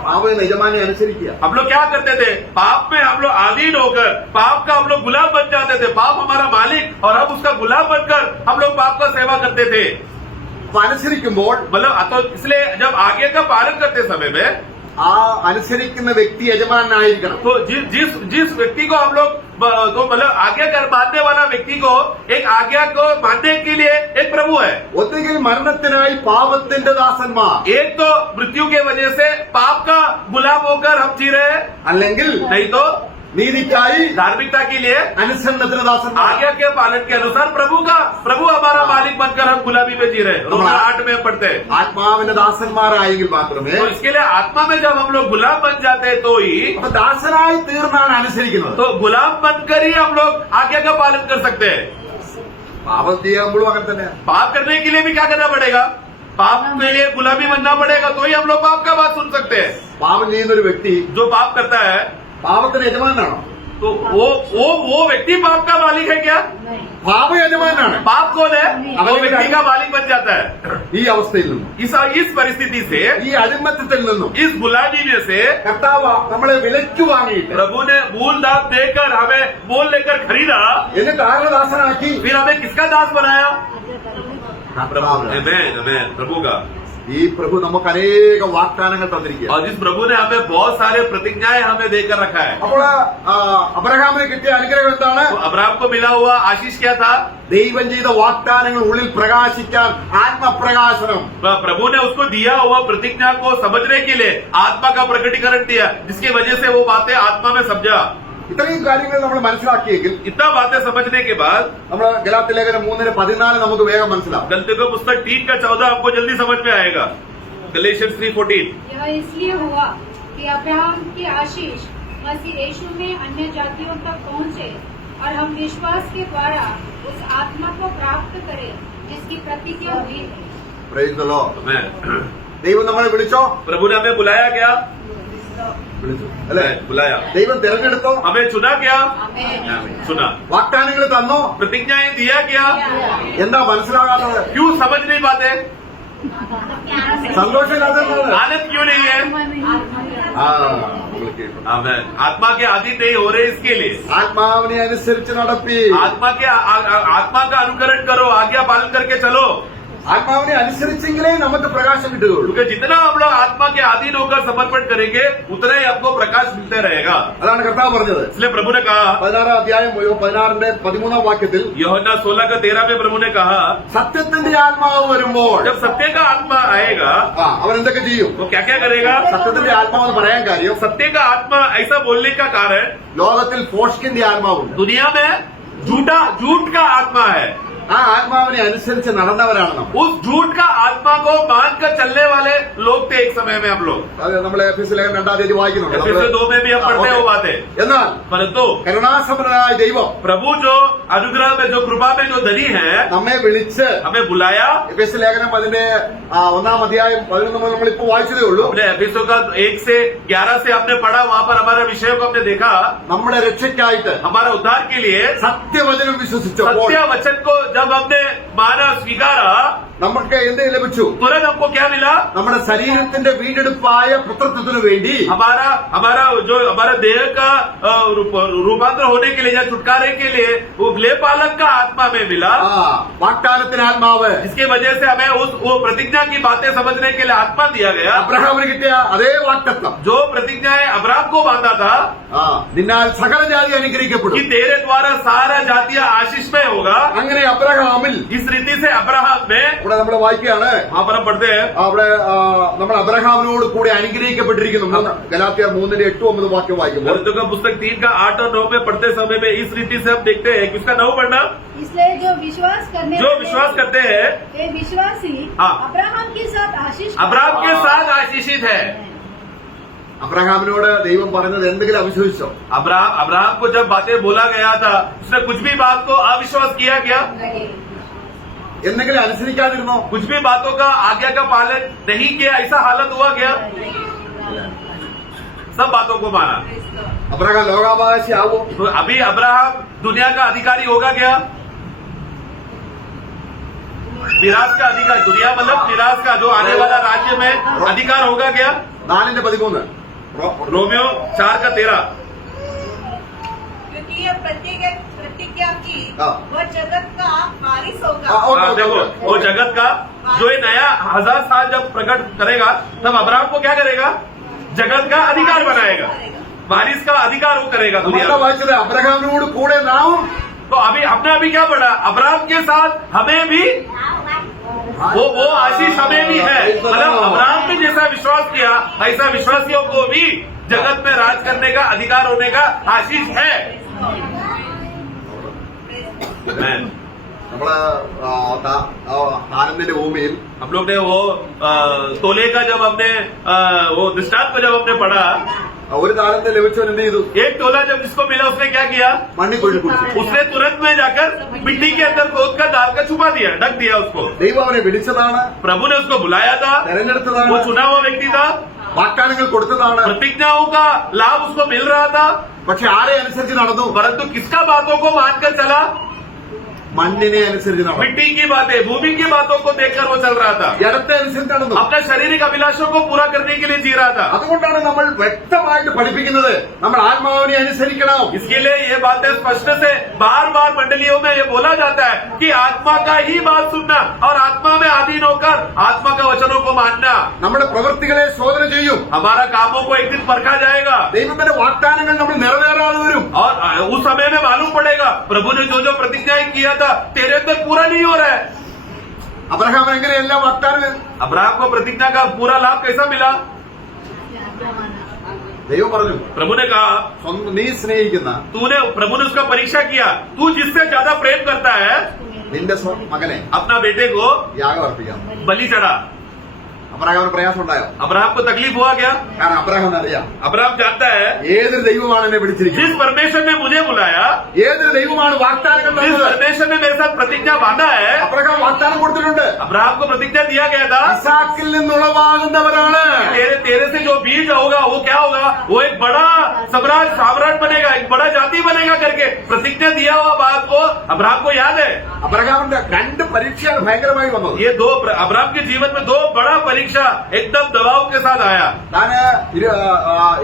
പാപ യജമാനെ അനുസരിക്കുക. हम लोग क्या करते थे? पाप में हम लोग अधीन होकर पाप का हम लोग गुलाम बन जाते थे। पाप हमारा मालिक और हम उसका गुलाम बनकर हम लोग पाप का सेवा करते थे। അപ്പൊ അനുസരിക്കുമ്പോൾ मतलब तो इसलिए जब आगे का पालन करते समय में ആ അനുസരിക്കുന്ന വ്യക്തി യജമാനായിരിക്കണം. तो जिस व्यक्ति को हम लोग तो मतलब आज्ञा कर मानने वाला व्यक्ति को एक आज्ञा को मानने के लिए एक प्रभु है। ഒന്നുകിൽ മരണത്തിനായി പാപത്തിന്റെ ദാസന്മാർ, एक तो मृत्यु के वजह से पाप का गुलाम होकर हम जी रहे हैं, അല്ലെങ്കിൽ नहीं तो നീതിക്കായി धार्मिकता के लिए അനുസരണത്തിന് ദാസന്മാർ. आज्ञा के पालन के अनुसार प्रभु हमारा मालिक बनकर हम गुलामी में जी रहे हैं। रोमन 8 में पढ़ते हैं। ആത്മാവിന്റെ ദാസന്മാരായെങ്കിൽ മാത്രമേ. तो इसके लिए आत्मा में जब हम लोग गुलाम बन जाते हैं तो ही അപ്പൊ ദാസനായി തീർന്നാണ് അനുസരിക്കുന്നത്. तो गुलाम बनकर ही हम लोग आज्ञा का पालन कर सकते हैं। പാപം ചെയ്യുമ്പോഴും അങ്ങനെ തന്നെ. पाप करने के लिए भी क्या करना पड़ेगा? पाप के लिए गुलामी बनना पड़ेगा तो ही हम लोग पाप का बात सुन सकते हैं। പാപം ചെയ്യുന്ന ഒരു വ്യക്തി जो पाप करता है പാപത്തിന് യജമാനാണോ? तो वो व्यक्ति पाप का मालिक है क्या? പാപ യജമാനാണ്. पाप कौन है? वो व्यक्ति का मालिक बन जाता है। ഈ അവസ്ഥയിൽ നിന്നും, इस परिस्थिति से, ഈ അടിമത്തത്തിൽ നിന്നും इस गुलामी में से കർത്താവ് നമ്മളെ വിലയ്ക്ക് വാങ്ങിയിട്ട് प्रभु ने मूल दास देकर हमें मोल लेकर खरीदा, എന്നിട്ട് ആരുടെ ദാസനാക്കി? फिर हमें किसका दास बनाया? കർത്താവ്. आमेन, प्रभु का। ഈ പ്രഭു നമുക്ക് അനേക വാഗ്ദാനങ്ങൾ തന്നിരിക്കുക. और जिस प्रभु ने हमें बहुत सारे प्रतिज्ञाएं हमें देकर रखा है। അപ്പോൾ അബ്രഹാമിന് കിട്ടിയ അനുഗ്രഹം എന്താണ്? तो अब्राहम को मिला हुआ आशीष क्या था? ദൈവം ചെയ്ത വാഗ്ദാനങ്ങൾ ഉള്ളിൽ പ്രകാശിക്കാൻ ആത്മപ്രകാശനം. प्रभु ने उसको दिया हुआ प्रतिज्ञा को समझने के लिए आत्मा का प्रकटीकरण दिया, जिसकी वजह से वो बातें आत्मा में समझा। ഇത്രയും കാര്യങ്ങൾ നമ്മൾ മനസ്സിലാക്കിയെങ്കിൽ इतना बातें समझने के बाद നമ്മൾ ഗലാത്യ ലേഖനം 3:14 നമുക്ക് വേഗം മനസ്സിലാവും. गलतियों का पुस्तक 3:14 आपको जल्दी समझ में आएगा। गलेशियंस 3:14। यह इसलिए हुआ कि अब्राहम की आशीष मसीह यीशु में अन्य जातियों तक पहुँचे और हम विश्वास के द्वारा उस आत्मा को प्राप्त करें जिसकी प्रतिज्ञा हुई है। Praise the Lord. आमेन। ദൈവം നമ്മളെ വിളിച്ചോ? प्रभु ने हमें बुलाया क्या? വിളിച്ചു അല്ലെ? बुलाया। ദൈവം തിരഞ്ഞെടുത്തോ? हमें चुना क्या? चुना। വാഗ്ദാനങ്ങൾ തന്നോ? प्रतिज्ञाएं दिया क्या? എന്താ മനസ്സിലാകാത്തത്? क्यों समझ नहीं पाते? സന്തോഷമില്ലാത്തത്? आनंद क्यों नहीं है? आमेन। आत्मा के अधीन नहीं हो रहे, इसके लिए ആത്മാവിനെ അനുസരിച്ച് നടപ്പി. आत्मा का अनुकरण करो, आज्ञा पालन करके चलो। ആത്മാവിനെ അനുസരിച്ചെങ്കിലേ നമുക്ക് പ്രകാശം കിട്ടുകയുള്ളൂ. क्योंकि जितना हम लोग आत्मा के अधीन होकर समर्पण करेंगे उतना ही आपको प्रकाश मिलते रहेगा। അതാണ് കർത്താവ് പറഞ്ഞത്. इसलिए प्रभु ने कहा 16 അധ്യായം 16 വാക്യത്തിൽ, यूहन्ना 16:13 में प्रभु ने कहा, സത്യത്തിന്റെ ആത്മാവ് വരുമ്പോൾ जब सत्य का आत्मा आएगा അവൻ എന്തൊക്കെ ചെയ്യും? वो क्या क्या करेगा? സത്യത്തിന്റെ ആത്മാവ് എന്ന് പറയാൻ കാര്യം, सत्य का आत्मा ऐसा बोलने का कारण, ലോകത്തിൽ ഫോഷ്കിന്റെ ആത്മാവുണ്ട്. दुनिया में झूठ का आत्मा है। ആ ആത്മാവിനെ അനുസരിച്ച് നടന്നവരാണ് നമ്മൾ. उस झूठ का आत्मा को मानकर चलने वाले लोग थे एक समय में हम लोग। അത് നമ്മൾ എഫെസ്യ ലേഖനം 2 വായിക്കുന്നുണ്ട്. एफेसियों 2 में भी हम पढ़ते हैं वो बातें। എന്നാൽ परंतु കരുണാസമ്പന്നനായ ദൈവം प्रभु जो अनुग्रह में, जो कृपा में जो धनी है, നമ്മെ വിളിച്ച് हमें बुलाया। എഫെസ്യ ലേഖനം അതിന്റെ 1 അധ്യായം 11 മുതൽ നമ്മളിപ്പോ വായിച്ചതേ ഉള്ളൂ. हमने एफिसों का 1 से 11 से हमने पढ़ा, वहाँ पर हमारे विषयों को हमने देखा। നമ്മുടെ രക്ഷയ്ക്കായിട്ട് हमारा उद्धार के लिए സത്യവചനം വിശ്വസിച്ചപ്പോൾ सत्य वचन को जब हमने माना, स्वीकारा, നമുക്ക് എന്ത് ലഭിച്ചു? तुरंत हमको क्या मिला? നമ്മുടെ ശരീരത്തിന്റെ വീണ്ടെടുപ്പായ പുത്രത്വത്തിനു വേണ്ടി हमारा देह का रूपांतर होने के लिए या छुटकारे के लिए वो लेपालक का आत्मा में मिला, വാഗ്ദാനത്തിന് ആത്മാവ്. जिसकी वजह से हमें वो प्रतिज्ञा की बातें समझने के लिए आत्मा दिया गया. അബ്രഹാമിന് കിട്ടിയ അതേ വാഗ്ദത്തം, जो प्रतिज्ञाएं अब्राहम को बांधा था നിന്നാൽ സകല ജാതി അനുഗ്രഹിക്കപ്പെടും, कि तेरे द्वारा सारा जातियां आशीषमय होगा, അങ്ങനെ അബ്രഹാമിൽ इस रीति से अब्राहम में ഇവിടെ നമ്മൾ വായിക്കുകയാണ്. वहां पर हम पढ़ते हैं അവിടെ നമ്മൾ അബ്രഹാമിനോട് കൂടെ അനുഗ്രഹിക്കപ്പെട്ടിരിക്കുന്നു. ഗലാത്യർ 3:8-9 വാക്യം വായിക്കുമ്പോൾ गलतियों का पुस्तक 3 का 8 और 9 में पढ़ते समय में इस रीति से हम देखते हैं कि उसका 9 पढ़ना, इसलिए जो विश्वास करते हैं वे विश्वासी हाँ। अब्राहम के साथ आशीष अब्राहम के साथ आशीषित है. അബ്രഹാമിനോട് ദൈവം പറഞ്ഞത് എന്തെങ്കിലും അവിശ്വസിച്ചോ? अब्राहम को जब बातें बोला गया था, उसने कुछ भी बात को अविश्वास किया क्या? എന്തെങ്കിലും അനുസരിക്കാതിരുന്നോ? कुछ भी बातों का आज्ञा का पालन नहीं किया, ऐसा हालत हुआ क्या? सब बातों को माना. അബ്രഹാം ലോകാവകാശി ആവോ? तो अभी अब्राहम दुनिया का अधिकारी होगा क्या? मिराज का अधिकार, दुनिया मतलब मिराज का जो आने वाला राज्य में अधिकार होगा क्या? 4:13 रोमियो 4 का 13. क्योंकि यह प्रतिज्ञा की हाँ। वह जगत का वारिस होगा. देखो वो जगत का जो ये नया 1000 साल जब प्रकट करेगा, तब अब्राहम को क्या करेगा? जगत का अधिकार बनाएगा, वारिस का अधिकार वो करेगा दुनिया നമ്മളെ में. വായിച്ചത് അബ്രഹാമിനോട് കൂടെ നാം तो अभी हमने अभी क्या पढ़ा? अब्राहम के साथ हमें भी वो आशीष हमें भी है. मतलब अब्राहम ने जैसा विश्वास किया, ऐसा विश्वासियों को भी जगत में राज करने का अधिकार होने का आशीष है. നമ്മള് ആനന്ദിന്റെ ഭൂമിയിൽ हम लोग ने वो तोले का जब हमने वो दृष्टांत में जब हमने पढ़ा, ഒരു താലന്ത് ലഭിച്ചവൻ എന്ത് ചെയ്തു? एक तोला जब जिसको मिला उसने क्या किया? മണ്ണി കൊഴി കുടിച്ചു. उसने तुरंत में जाकर मिट्टी के अंदर खोद कर डाल कर छुपा दिया, ढक दिया उसको. ദൈവം അവനെ വിളിച്ചതാണ്, प्रभु ने उसको बुलाया था, തെരഞ്ഞെടുത്തതാണ്, वो चुना हुआ व्यक्ति था, വാഗ്ദാനങ്ങൾ കൊടുത്തതാണ്. प्रतिज्ञाओं का लाभ उसको मिल रहा था, പക്ഷെ ആരെ അനുസരിച്ച് നടന്നു? परंतु किसका बातों को मानकर चला? മണ്ണിനെ അനുസരിച്ച് നടന്നു, मिट्टी की बातें, भूमि की बातों को देखकर वो चल रहा था, ജഡത്തെ അനുസരിച്ച് നടന്നു. अपने शारीरिक अभिलाषों को पूरा करने के लिए जी रहा था. അതുകൊണ്ടാണ് നമ്മൾ വ്യക്തമായിട്ട് പഠിപ്പിക്കുന്നത് നമ്മൾ ആത്മാവിനെ അനുസരിക്കണം. इसके लिए ये बातें स्पष्ट से बार बार मंडलियों में ये बोला जाता है कि आत्मा का ही बात सुनना और आत्मा में अधीन होकर आत्मा का वचनों को मानना. നമ്മുടെ പ്രവൃത്തികളെ ശോധന ചെയ്യും. हमारा कामों को एक दिन परखा जाएगा ദൈവത്തിന്റെ വാഗ്ദാനങ്ങൾ നമ്മൾ നിറവേറാതെ വരും. और उस समय में मालूम पड़ेगा प्रभु ने जो प्रतिज्ञाएं किया था तेरे अंदर पूरा नहीं हो रहा है. അബ്രഹാം എങ്ങനെ എല്ലാ വാഗ്ദാനങ്ങൾ? अब्राहम को प्रतिज्ञा का पूरा लाभ कैसा मिला? ദൈവം പറഞ്ഞു, प्रभु ने कहा സ്വന്തം നീ സ്നേഹിക്കുന്ന प्रभु ने उसका परीक्षा किया, तू जिससे ज्यादा प्रेम करता है നിന്റെ മകനെ अपना बेटे को യാഗം അർപ്പിക്കാം. बलि चढ़ा. അബ്രഹാമിന് പ്രയാസം ഉണ്ടായോ? अब्राहम को तकलीफ हुआ क्या? കാരണം അബ്രഹാമിന് അറിയാം अब्राहम जानता है ഏതൊരു ദൈവമാണ് എന്നെ വിളിച്ചിരിക്കുന്നത്, जिस परमेश्वर ने मुझे बुलाया, ഏതൊരു ദൈവമാണ് വാഗ്ദാനങ്ങൾ जिस തന്നത്. परमेश्वर ने मेरे साथ प्रतिज्ञा बांधा है, അബ്രഹാം വാഗ്ദാനം കൊടുത്തിട്ടുണ്ട്. अब्राहम को प्रतिज्ञा दिया गया था ഇസാക്കിൽ നിന്നുളവാകുന്നവരാണ്. तेरे से जो बीज होगा वो क्या होगा? वो एक बड़ा सम्राट बनेगा, एक बड़ा जाति बनेगा करके प्रतिज्ञा दिया हुआ बात को अब्राहम को याद है. അബ്രഹാമിന്റെ 2 പരീക്ഷയാണ് ഭയങ്കരമായി വന്നത്. ये अब्राहम के जीवन में 2 बड़ा परीक्षा एकदम दबाव के साथ आया. താന്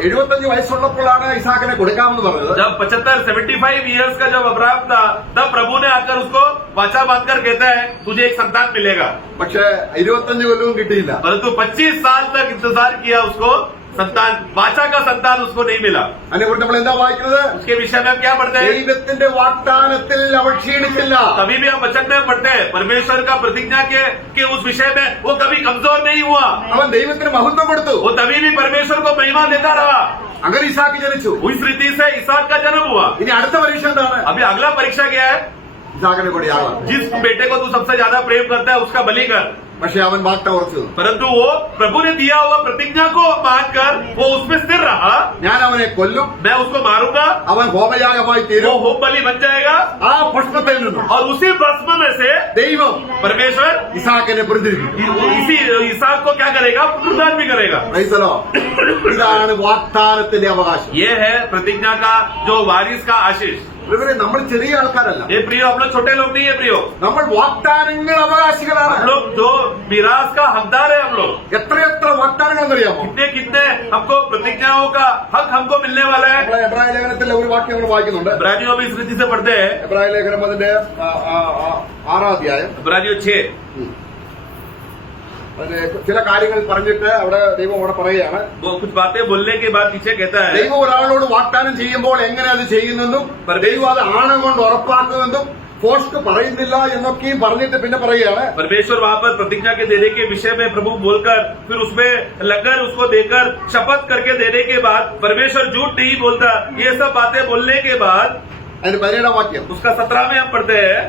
75 വയസ്സുള്ളപ്പോഴാണ് ഇസാക്കിനെ കൊടുക്കാമെന്ന് പറഞ്ഞത്. जब 75 ईयर्स का जब अब्राहम था, तब प्रभु ने आकर उसको वाचा बांधकर कहता है तुझे एक संतान मिलेगा. പക്ഷെ 25 കൊല്ലവും കിട്ടിയില്ല. परंतु 25 साल तक इंतजार किया, उसको संतान, वाचा का संतान उसको नहीं मिला. അതിനെക്കുറിച്ച് നമ്മൾ എന്താ വായിക്കുന്നത്? उसके विषय में हम क्या पढ़ते हैं? ദൈവത്തിന്റെ വാഗ്ദാനത്തിൽ അവൾ ക്ഷീണിച്ചില്ല. कभी भी हम वचन में पढ़ते हैं परमेश्वर का प्रतिज्ञा के उस विषय में वो कभी कमजोर नहीं हुआ. അവൻ ദൈവത്തിന് മഹത്വം കൊടുത്തു. वो तभी भी परमेश्वर को महिमा देता रहा. അങ്ങനെ ഇസാക്ക് ജനിച്ചു. उस रीति से इसहाक का जन्म हुआ. ഇനി അടുത്ത പരീക്ഷ എന്താണ്? अभी अगला परीक्षा क्या है? ഇസാക്കിനെ കൂടി യാഗം. जिस बेटे को तू सबसे ज्यादा प्रेम करता है उसका बलि कर. പക്ഷെ അവൻ വാഗ്ദാനം ഉറച്ചു. परंतु वो प्रभु ने दिया हुआ प्रतिज्ञा को मानकर वो उसमें स्थिर रहा. ഞാൻ അവനെ കൊല്ലും, मैं उसको मारूंगा, അവൻ ഹോമയാഗമായി वो തീരും. होम बलि बन जाएगा ആ പുഷ്പത്തിൽ നിന്നും और उसी भस्म में से ദൈവം परमेश्वर ഇസാക്കിനെ പുറത്തിരിക്കും. इसी इसहाक को क्या करेगा? पुनरुद्धार भी करेगा. ക്രൈസ്തലോ, ഇതാണ് വാഗ്ദാനത്തിന്റെ അവകാശം. ये है प्रतिज्ञा का जो वारिस का आशीष. ഇവരെ നമ്മൾ ചെറിയ ആൾക്കാരല്ല, ये प्रियो हम लोग छोटे लोग नहीं है प्रियो, നമ്മൾ വാഗ്ദാനങ്ങൾ അവകാശികളാണ്. हम लोग जो मिराज का हकदार है हम लोग. എത്രയെത്ര വാഗ്ദാനങ്ങൾ എന്നറിയാമോ? कितने कितने हमको प्रतिज्ञाओं का हक हमको मिलने वाला है. നമ്മളെ എബ്രായ ലേഖനത്തിലെ ഒരു വാക്യം നമ്മൾ വായിക്കുന്നുണ്ട്. इब्रानियों में इस रीति से पढ़ते हैं. എബ്രായ ലേഖനം അതിന്റെ 6-ാം അധ്യായം. इब्रानियों 6 അതിന് ചില കാര്യങ്ങൾ പറഞ്ഞിട്ട് അവിടെ ദൈവം അവിടെ പറയുകയാണ്, वो कुछ बातें बोलने के बाद पीछे कहता है, ദൈവം ഒരാളോട് വാഗ്ദാനം ചെയ്യുമ്പോൾ എങ്ങനെ അത് ചെയ്യുന്നെന്നും ദൈവം അത് ആണം കൊണ്ട് ഉറപ്പാക്കുമെന്നും പോസ്റ്റ് പറയുന്നില്ല എന്നൊക്കെയും പറഞ്ഞിട്ട് പിന്നെ പറയുകയാണ്, परमेश्वर वहाँ पर प्रतिज्ञा के देने के विषय में प्रभु बोलकर फिर उसमें लगकर उसको देकर शपथ करके देने के बाद परमेश्वर झूठ नहीं बोलता. ये सब बातें बोलने के बाद അതിന് 17-ാം വാക്യം. उसका 17 में हम पढ़ते हैं,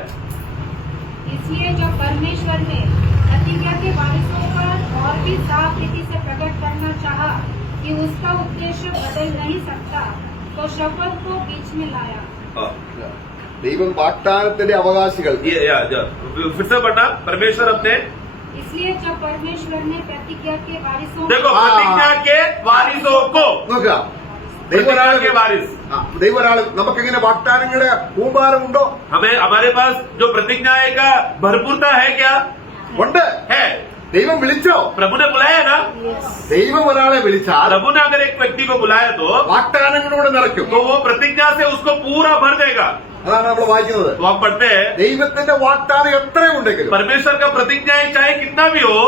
इसलिए जब परमेश्वर ने प्रतिज्ञा के वारिसों पर और भी साफ रीति से प्रकट करना चाहा कि उसका उद्देश्य बदल नहीं सकता, तो शपथ को बीच में लाया. ദൈവം വാഗ്ദാനത്തിന്റെ അവകാശികൾ. फिर से पढ़ना, परमेश्वर अपने, इसलिए जब परमेश्वर ने प्रतिज्ञा के वारिसों देखो प्रतिज्ञा के वारिसों को, നോക്കുക, प्रतिज्ञा के वारिस, ദൈവം ഒരാൾ നമുക്കെങ്ങനെ വാഗ്ദാനങ്ങളുടെ കൂമ്പാരമുണ്ടോ? हमें हमारे पास जो प्रतिज्ञाएं का भरपूरता है क्या? ഉണ്ട്. है. ദൈവം വിളിച്ചോ? प्रभु ने बुलाया ना. ദൈവം ഒരാളെ വിളിച്ചാൽ प्रभु ने अगर एक व्यक्ति को बुलाया तो വാഗ്ദാനങ്ങളോട് നിറയ്ക്കും. वो प्रतिज्ञा से उसको पूरा भर देगा. അതാണ് നമ്മൾ വായിക്കുന്നത്. तो हम पढ़ते हैं, ദൈവത്തിന്റെ വാഗ്ദാനം എത്രയുണ്ടെങ്കിലും परमेश्वर का प्रतिज्ञाएं चाहे कितना भी हो,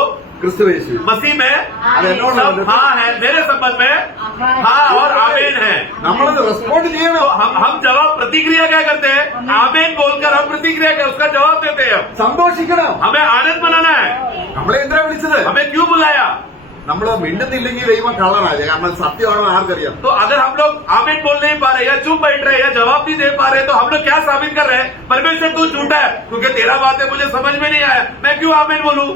ക്രിസ്തുയേശു मसीह में അത് എന്നോട് सब വന്നിട്ട് हाँ है, मेरे संबंध में हाँ और आमीन है. നമ്മളത് റെസ്പോണ്ട് तो ചെയ്യണം. हम जवाब प्रतिक्रिया क्या करते हैं? आमीन बोलकर हम प्रतिक्रिया क्या उसका जवाब देते हैं. സന്തോഷിക്കണം. हमें आनंद मनाना है. നമ്മളെ എന്തിനാ വിളിച്ചത്? हमें क्यों बुलाया? നമ്മൾ മിണ്ടുന്നില്ലെങ്കിൽ ദൈവം കള്ളനാണ്. കാരണം സത്യമാണോ ആർക്കറിയാം? तो अगर हम लोग आमीन बोल नहीं पा रहे या चुप बैठ रहे या जवाब नहीं दे पा रहे तो हम लोग क्या साबित कर रहे हैं? परमेश्वर तू झूठा है क्योंकि तेरा बातें मुझे समझ में नहीं आया, मैं क्यों आमीन बोलूं?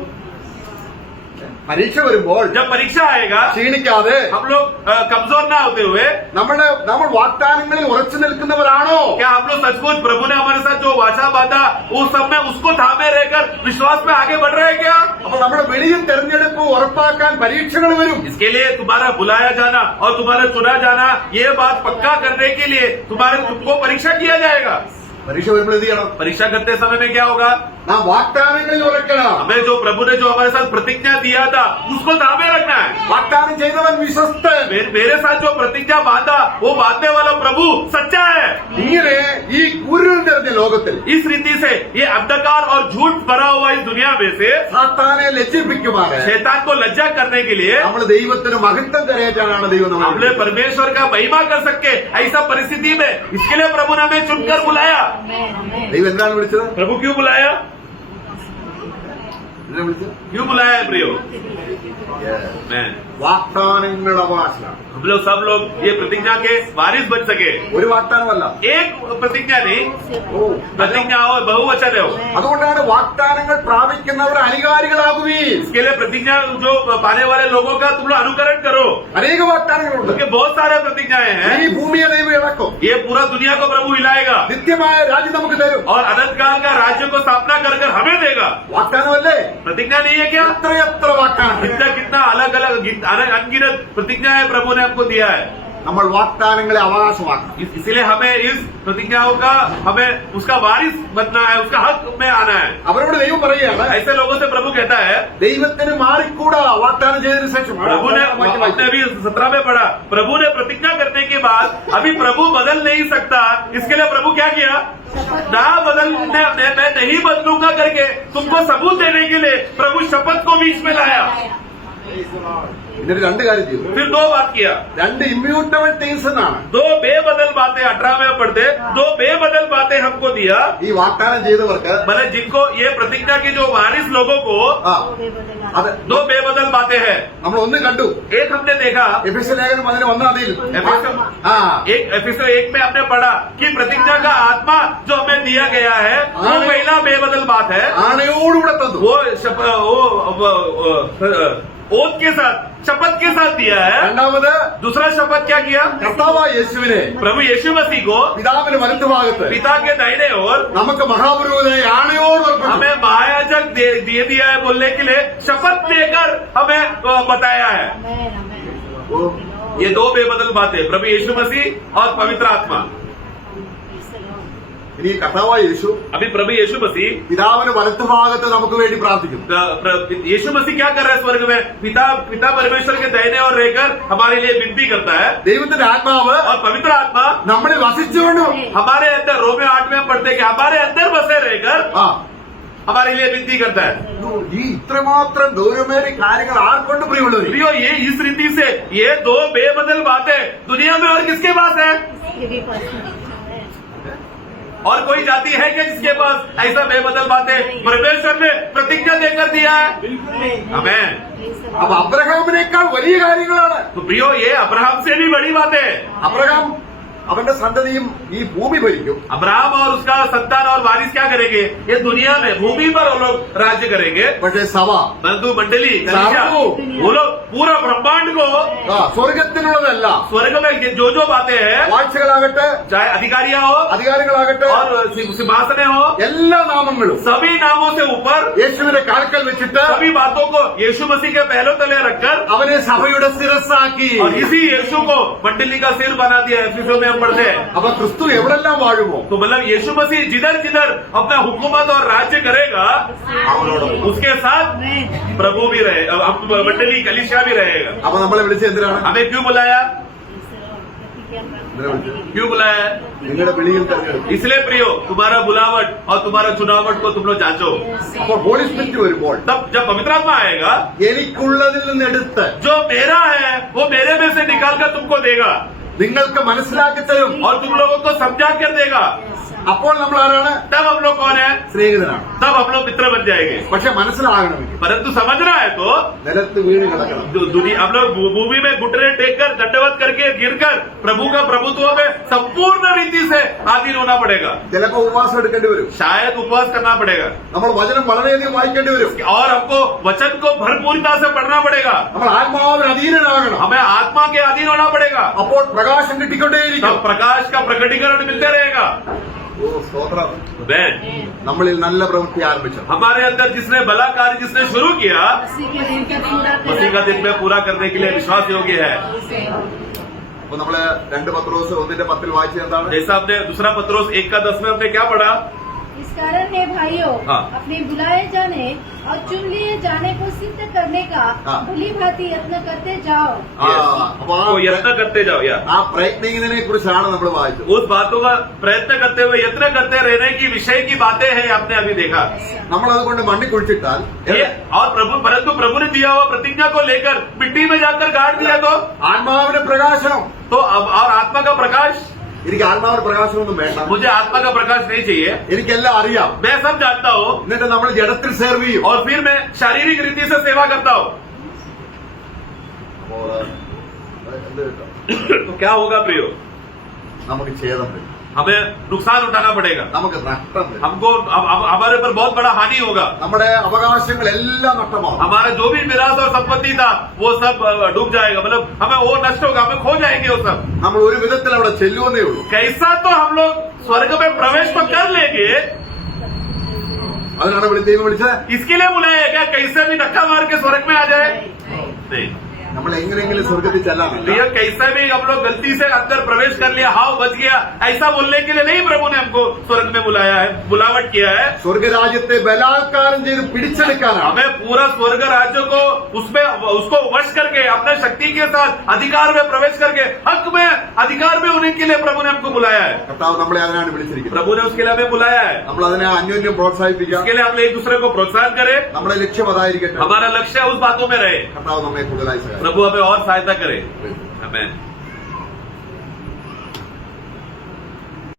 പരീക്ഷ വരുമ്പോൾ जब परीक्षा आएगा ക്ഷീണിക്കാതെ हम लोग कमजोर ना होते हुए, നമ്മൾ വാഗ്ദാനങ്ങളിൽ ഉറച്ചു നിൽക്കുന്നവരാണോ? क्या हम लोग सचमुच प्रभु ने हमारे साथ जो वाचा बांधा उस सब में उसको थामे रहकर विश्वास में आगे बढ़ रहे हैं क्या? അപ്പൊ നമ്മുടെ വെളിയിൽ തെരഞ്ഞെടുപ്പ് ഉറപ്പാക്കാൻ പരീക്ഷകൾ വരും. इसके लिए तुम्हारा बुलाया जाना और तुम्हारा चुना जाना ये बात पक्का करने के लिए तुमको परीक्षा किया जाएगा. പരീക്ഷ വരുമ്പോൾ എന്ത് ചെയ്യണം? परीक्षा करते समय में क्या होगा? നാം വാഗ്ദാനങ്ങളിൽ ഉറക്കണം. हमें जो प्रभु ने जो हमारे साथ प्रतिज्ञा दिया था उसको थामे रखना है. വാഗ്ദാനം ചെയ്തവൻ വിശ്വസ്തൻ. मेरे साथ जो प्रतिज्ञा बांधा वो बांधने वाला प्रभु सच्चा है. ഇങ്ങനെ ഈ കുരുൾ നിറഞ്ഞ ലോകത്തിൽ इस रीति से ये अंधकार और झूठ भरा हुआ इस दुनिया में से സാത്താനെ ലജ്ജിപ്പിക്കുമാറ് शैतान को लज्जा करने के लिए നമ്മൾ ദൈവത്തിന് മഹത്വം കരയറ്റാനാണ് ദൈവം हमने നമ്മളെ परमेश्वर का महिमा कर सके ऐसा परिस्थिति में इसके लिए प्रभु ने हमें चुनकर बुलाया. ദൈവം എന്താണ് വിളിച്ചത്? प्रभु क्यों बुलाया? എന്തിനാ വിളിച്ചത്? क्यों बुलाया है प्रियो? मैं വാഗ്ദാനങ്ങളുടെ അവകാശമാണ്. हम लोग सब लोग ये प्रतिज्ञा के वारिस बन सके. ഒരു വാഗ്ദാനമല്ല. एक प्रतिज्ञा नहीं, ഓ, प्रतिज्ञा हो बहुवचन हो. അതുകൊണ്ടാണ് വാഗ്ദാനങ്ങൾ പ്രാപിക്കുന്നവർ അനുകാരികളാകുകയും. इसके लिए प्रतिज्ञा जो पाने वाले लोगों का तुम लोग अनुकरण करो. അനേക വാഗ്ദാനങ്ങളുണ്ട്. क्योंकि बहुत सारे प्रतिज्ञाएं हैं. ഈ ഭൂമിയെ ദൈവം ഇളക്കും. ये पूरा दुनिया को प्रभु हिलाएगा നിത്യമായ രാജ്യം നമുക്ക് തരും. और अनंत काल का राज्य को स्थापना कर कर हमें देगा. വാഗ്ദാനമല്ലേ? प्रतिज्ञा नहीं है क्या? എത്രയെത്ര വാഗ്ദാനം. कितना कितना अलग अलग अनगिनत प्रतिज्ञाएं प्रभु ने हमको दिया है. നമ്മൾ വാഗ്ദാനങ്ങളെ അവകാശമാക്കണം. इसलिए हमें इस प्रतिज्ञाओं का हमें उसका वारिस बनना है, उसका हक में आना है. അവരോട് ദൈവം പറയുകയാണ്, ऐसे लोगों से प्रभु कहता है, ദൈവത്തിന് മാറിക്കൂടാ വാഗ്ദാനം ചെയ്തതിനു ശേഷം. प्रभु ने अपने अभी 17 में पढ़ा, प्रभु ने प्रतिज्ञा करने के बाद अभी प्रभु बदल नहीं सकता. इसके लिए प्रभु क्या किया? ना बदलने मैं नहीं बदलूंगा करके तुमको सबूत देने के लिए प्रभु शपथ को बीच में लाया. എന്നിട്ട് രണ്ട് കാര്യം ചെയ്തു. फिर दो बात किया, രണ്ട് ഇമ്മ്യൂട്ടബിൾ തിങ്സ് എന്നാണ്. दो बेबदल बातें 18 में पढ़ते, दो बेबदल बातें हमको दिया. ഈ വാഗ്ദാനം ചെയ്തവർക്ക് मतलब जिनको ये प्रतिज्ञा के जो वारिस लोगों को ആ, അത് दो बेबदल बातें हैं. നമ്മൾ ഒന്ന് കണ്ടു. एक हमने देखा എഫെസ്യ ലേഖനം അതിന് 1-ാം അധ്യായത്തിൽ. ആ, एफिसो 1 में हमने पढ़ा कि प्रतिज्ञा का आत्मा जो हमें दिया गया है वो पहला बेबदल बात है. ആണയോടുകൂടെ തന്നു. वो ओथ के साथ शपथ के साथ दिया है. രണ്ടാമത് दूसरा शपथ क्या किया? കർത്താവായ യേശുവിനെ प्रभु यीशु मसीह को പിതാവിന്റെ വലത്തുഭാഗത്ത് पिता के दाहिने ओर നമുക്ക് മഹാപുരോഹിതനായി ആണയോട് ഉറപ്പിച്ചു. हमें महायाजक दे दिया है बोलने के लिए शपथ देकर हमें बताया है. ഓ, ये दो बेबदल बातें, प्रभु यीशु मसीह और पवित्र आत्मा. ഇനി കർത്താവായ യേശു अभी प्रभु यीशु मसीह പിതാവിന് വലത്തുഭാഗത്ത് നമുക്ക് വേണ്ടി പ്രാർത്ഥിക്കുന്നു. यीशु मसीह क्या कर रहा है स्वर्ग में? पिता परमेश्वर के दाहिने और रहकर हमारे लिए विनती करता है। ദൈവത്തിന്റെ ആത്മാവ് और पवित्र आत्मा നമ്മളിൽ വസിച്ചുകൊണ്ട് हमारे अंदर, रोमियो 8 में हम पढ़ते हैं कि हमारे अंदर बसे रहकर ആ हमारे लिए विनती करता है। ഈ ഇത്രമാത്രം ഗൗരവമേറിയ കാര്യങ്ങൾ ആർക്കൊണ്ട് പ്രിയമുള്ളവർ? प्रियो, ये इस रीति से ये दो बेबदल बातें दुनिया में और किसके पास है? और कोई जाति है क्या जिसके पास ऐसा बेबदल बातें परमेश्वर ने प्रतिज्ञा देकर दिया है? हमें അപ്പൊ അബ്രഹാമിനേക്കാൾ വലിയ കാര്യങ്ങളാണ്. तो प्रियो, ये अब्राहम से भी बड़ी बात है। അബ്രഹാം അവന്റെ സന്തതിയും ഈ ഭൂമി ഭരിക്കും. अब्राहम और उसका संतान और वारिस क्या करेंगे? ये दुनिया में भूमि पर वो लोग राज्य करेंगे। പക്ഷേ സഭ बंधु मंडली कलीसिया, साधु। वो लोग पूरा ब्रह्मांड को സ്വർഗത്തിനുള്ളതല്ല, स्वर्ग में जो बातें हैं, വാഴ്ചകളാകട്ടെ चाहे अधिकारियां हो അധികാരികളാകട്ടെ और सिंहासने हो, എല്ലാ നാമങ്ങളും सभी नामों से ऊपर യേശുവിന്റെ കാൽക്കൽ വെച്ചിട്ട് सभी बातों को यीशु मसीह के पहलों तले रखकर അവനെ സഭയുടെ ശിരസ്സാക്കി. और इसी यीशु को मंडली का सिर बना दिया है। एफिसियों में हम पढ़ते हैं। അപ്പൊ ക്രിസ്തു എവിടെല്ലാം വാഴുമോ तो मतलब यीशु मसीह जिधर जिधर अपना हुकूमत और राज्य करेगा, उसके साथ प्रभु भी रहे, मंडली कलीसिया भी रहेगा। അപ്പൊ നമ്മളെ വിളിച്ച് എന്തിനാണ്? हमें क्यों बुलाया? എന്തിനാ വിളിച്ചത്? क्यों बुलाया? നിങ്ങളുടെ വിളിയിൽ തെരഞ്ഞെടുക്കും. इसलिए प्रियो, तुम्हारा बुलावट और तुम्हारा चुनावट को तुम लोग जांचो। അപ്പൊ ഹോളി സ്പിരിറ്റ് വരുമ്പോൾ तब जब पवित्र आत्मा आएगा, എനിക്കുള്ളതിൽ നിന്നെടുത്ത് जो मेरा है वो मेरे में से निकाल कर तुमको देगा നിങ്ങൾക്ക് മനസ്സിലാക്കി തരും. और तुम लोगों को समझा कर देगा। അപ്പോൾ നമ്മൾ ആരാണ്? तब हम लोग कौन है? സ്നേഹിതനാണ്. तब हम लोग मित्र बन जाएंगे। പക്ഷെ മനസ്സിലാകണമെങ്കിൽ परंतु समझना है तो നിലത്ത് വീണ് കിടക്കണം. दुनिया हम लोग भूमि में घुटने टेक कर दंडवत करके गिरकर प्रभु का प्रभुत्व में संपूर्ण रीति से आधीन होना पड़ेगा। ചിലപ്പോ ഉപവാസം എടുക്കേണ്ടി വരും. शायद उपवास करना पड़ेगा നമ്മൾ വചനം വളരെയധികം വായിക്കേണ്ടി വരും. और हमको वचन को भरपूरता से पढ़ना पड़ेगा। നമ്മൾ ആത്മാവിന് അധീനരാകണം. हमें आत्मा के अधीन होना पड़ेगा। അപ്പോൾ പ്രകാശം കിട്ടിക്കൊണ്ടേയിരിക്കും. तब प्रकाश का प्रकटीकरण मिलते रहेगा। ഓ സ്തോത്രം. बहन, നമ്മളിൽ നല്ല പ്രവൃത്തി ആരംഭിച്ചു. हमारे अंदर जिसने भला कार्य जिसने शुरू किया, उसी के दिन का पूरा उसी का दिन में पूरा करने के लिए विश्वास योग्य है। അപ്പൊ നമ്മള് 2 പത്രോസ് 1:10 വായിച്ചത് എന്താണ്? जैसा हमने दूसरा पत्रोस 1:10 में हमने क्या पढ़ा? इस कारण है भाइयों, हाँ। अपने बुलाए जाने और चुन लिए जाने को सिद्ध करने का हाँ। भली भांति यत्न करते जाओ। അപ്പൊ तो यत्न करते जाओ यार। ആ പ്രയത്നിക്കുന്നതിനെ കുറിച്ചാണ് നമ്മൾ വായിച്ചത്. उस बातों का प्रयत्न करते हुए यत्न करते रहने की विषय की बातें हैं, आपने अभी देखा। നമ്മൾ അതുകൊണ്ട് മണ്ണി കുഴിച്ചിട്ടാൽ और परंतु प्रभु ने दिया हुआ प्रतिज्ञा को लेकर मिट्टी में जाकर गाड़ दिया ആത്മാവിന്റെ പ്രകാശനം. तो अब और आत्मा का प्रकाश, എനിക്ക് ആത്മാവിന്റെ പ്രകാശമൊന്നും വേണ്ട. मुझे आत्मा का प्रकाश नहीं चाहिए। എനിക്കെല്ലാം അറിയാം. मैं सब जानता हूँ എന്നിട്ട് നമ്മൾ ജഡത്തിൽ സെർവ് ചെയ്യും. और फिर मैं शारीरिक रीति से सेवा करता हूँ। അപ്പോൾ എന്ത് കിട്ടും? तो क्या होगा प्रियो? നമുക്ക് ഛേദം വരും. हमें नुकसान उठाना पड़ेगा। നമുക്ക് നഷ്ടം വരും. हमको हमारे ऊपर बहुत बड़ा हानि होगा। നമ്മുടെ അവകാശങ്ങളെല്ലാം നഷ്ടമാകും. हमारा जो भी विरासत और संपत्ति था वो सब डूब जाएगा। मतलब हमें वो नष्ट होगा, हमें खो जाएंगे वो सब। നമ്മൾ ഒരു വിധത്തിൽ അവിടെ ചെല്ലുവന്നേ ഉള്ളൂ. कैसा तो हम लोग स्वर्ग में प्रवेश तो कर लेंगे, അതിനാണ് ദൈവം വിളിച്ചത്. इसके लिए बुलाया क्या कैसे भी धक्का मार के स्वर्ग में आ जाए? नहीं, നമ്മൾ എങ്ങനെയെങ്കിലും स्वर्गത്തിൽ ചെല്ലാനല്ല. भैया कैसे भी हम लोग गलती से अंदर प्रवेश कर लिया, हाव बच गया, ऐसा बोलने के लिए नहीं प्रभु ने हमको स्वर्ग में बुलाया है, बुलावट किया है। സ്വർഗരാജ്യത്തെ ബലാത്കാരം ചെയ്ത് പിടിച്ചെടുക്കാനാണ്. हमें पूरा स्वर्ग राज्य को उसमें उसको वश करके अपने शक्ति के साथ अधिकार में प्रवेश करके हक में अधिकार में होने के लिए प्रभु ने हमको बुलाया है। കർത്താവ് നമ്മളെ അതിനാണ് വിളിച്ചിരിക്കുന്നത്. प्रभु ने उसके लिए हमें बुलाया है। നമ്മൾ അതിനെ അന്യോന്യം പ്രോത്സാഹിപ്പിക്കാം. इसके लिए हम एक दूसरे को प्रोत्साहन करें। നമ്മുടെ ലക്ഷ്യം അതായിരിക്കട്ടെ. हमारा लक्ष्य उस बातों में रहे। കർത്താവ് നമ്മെ കൂടുതലായി സഹായിക്കും. प्रभु हमें और सहायता करे। आमीन।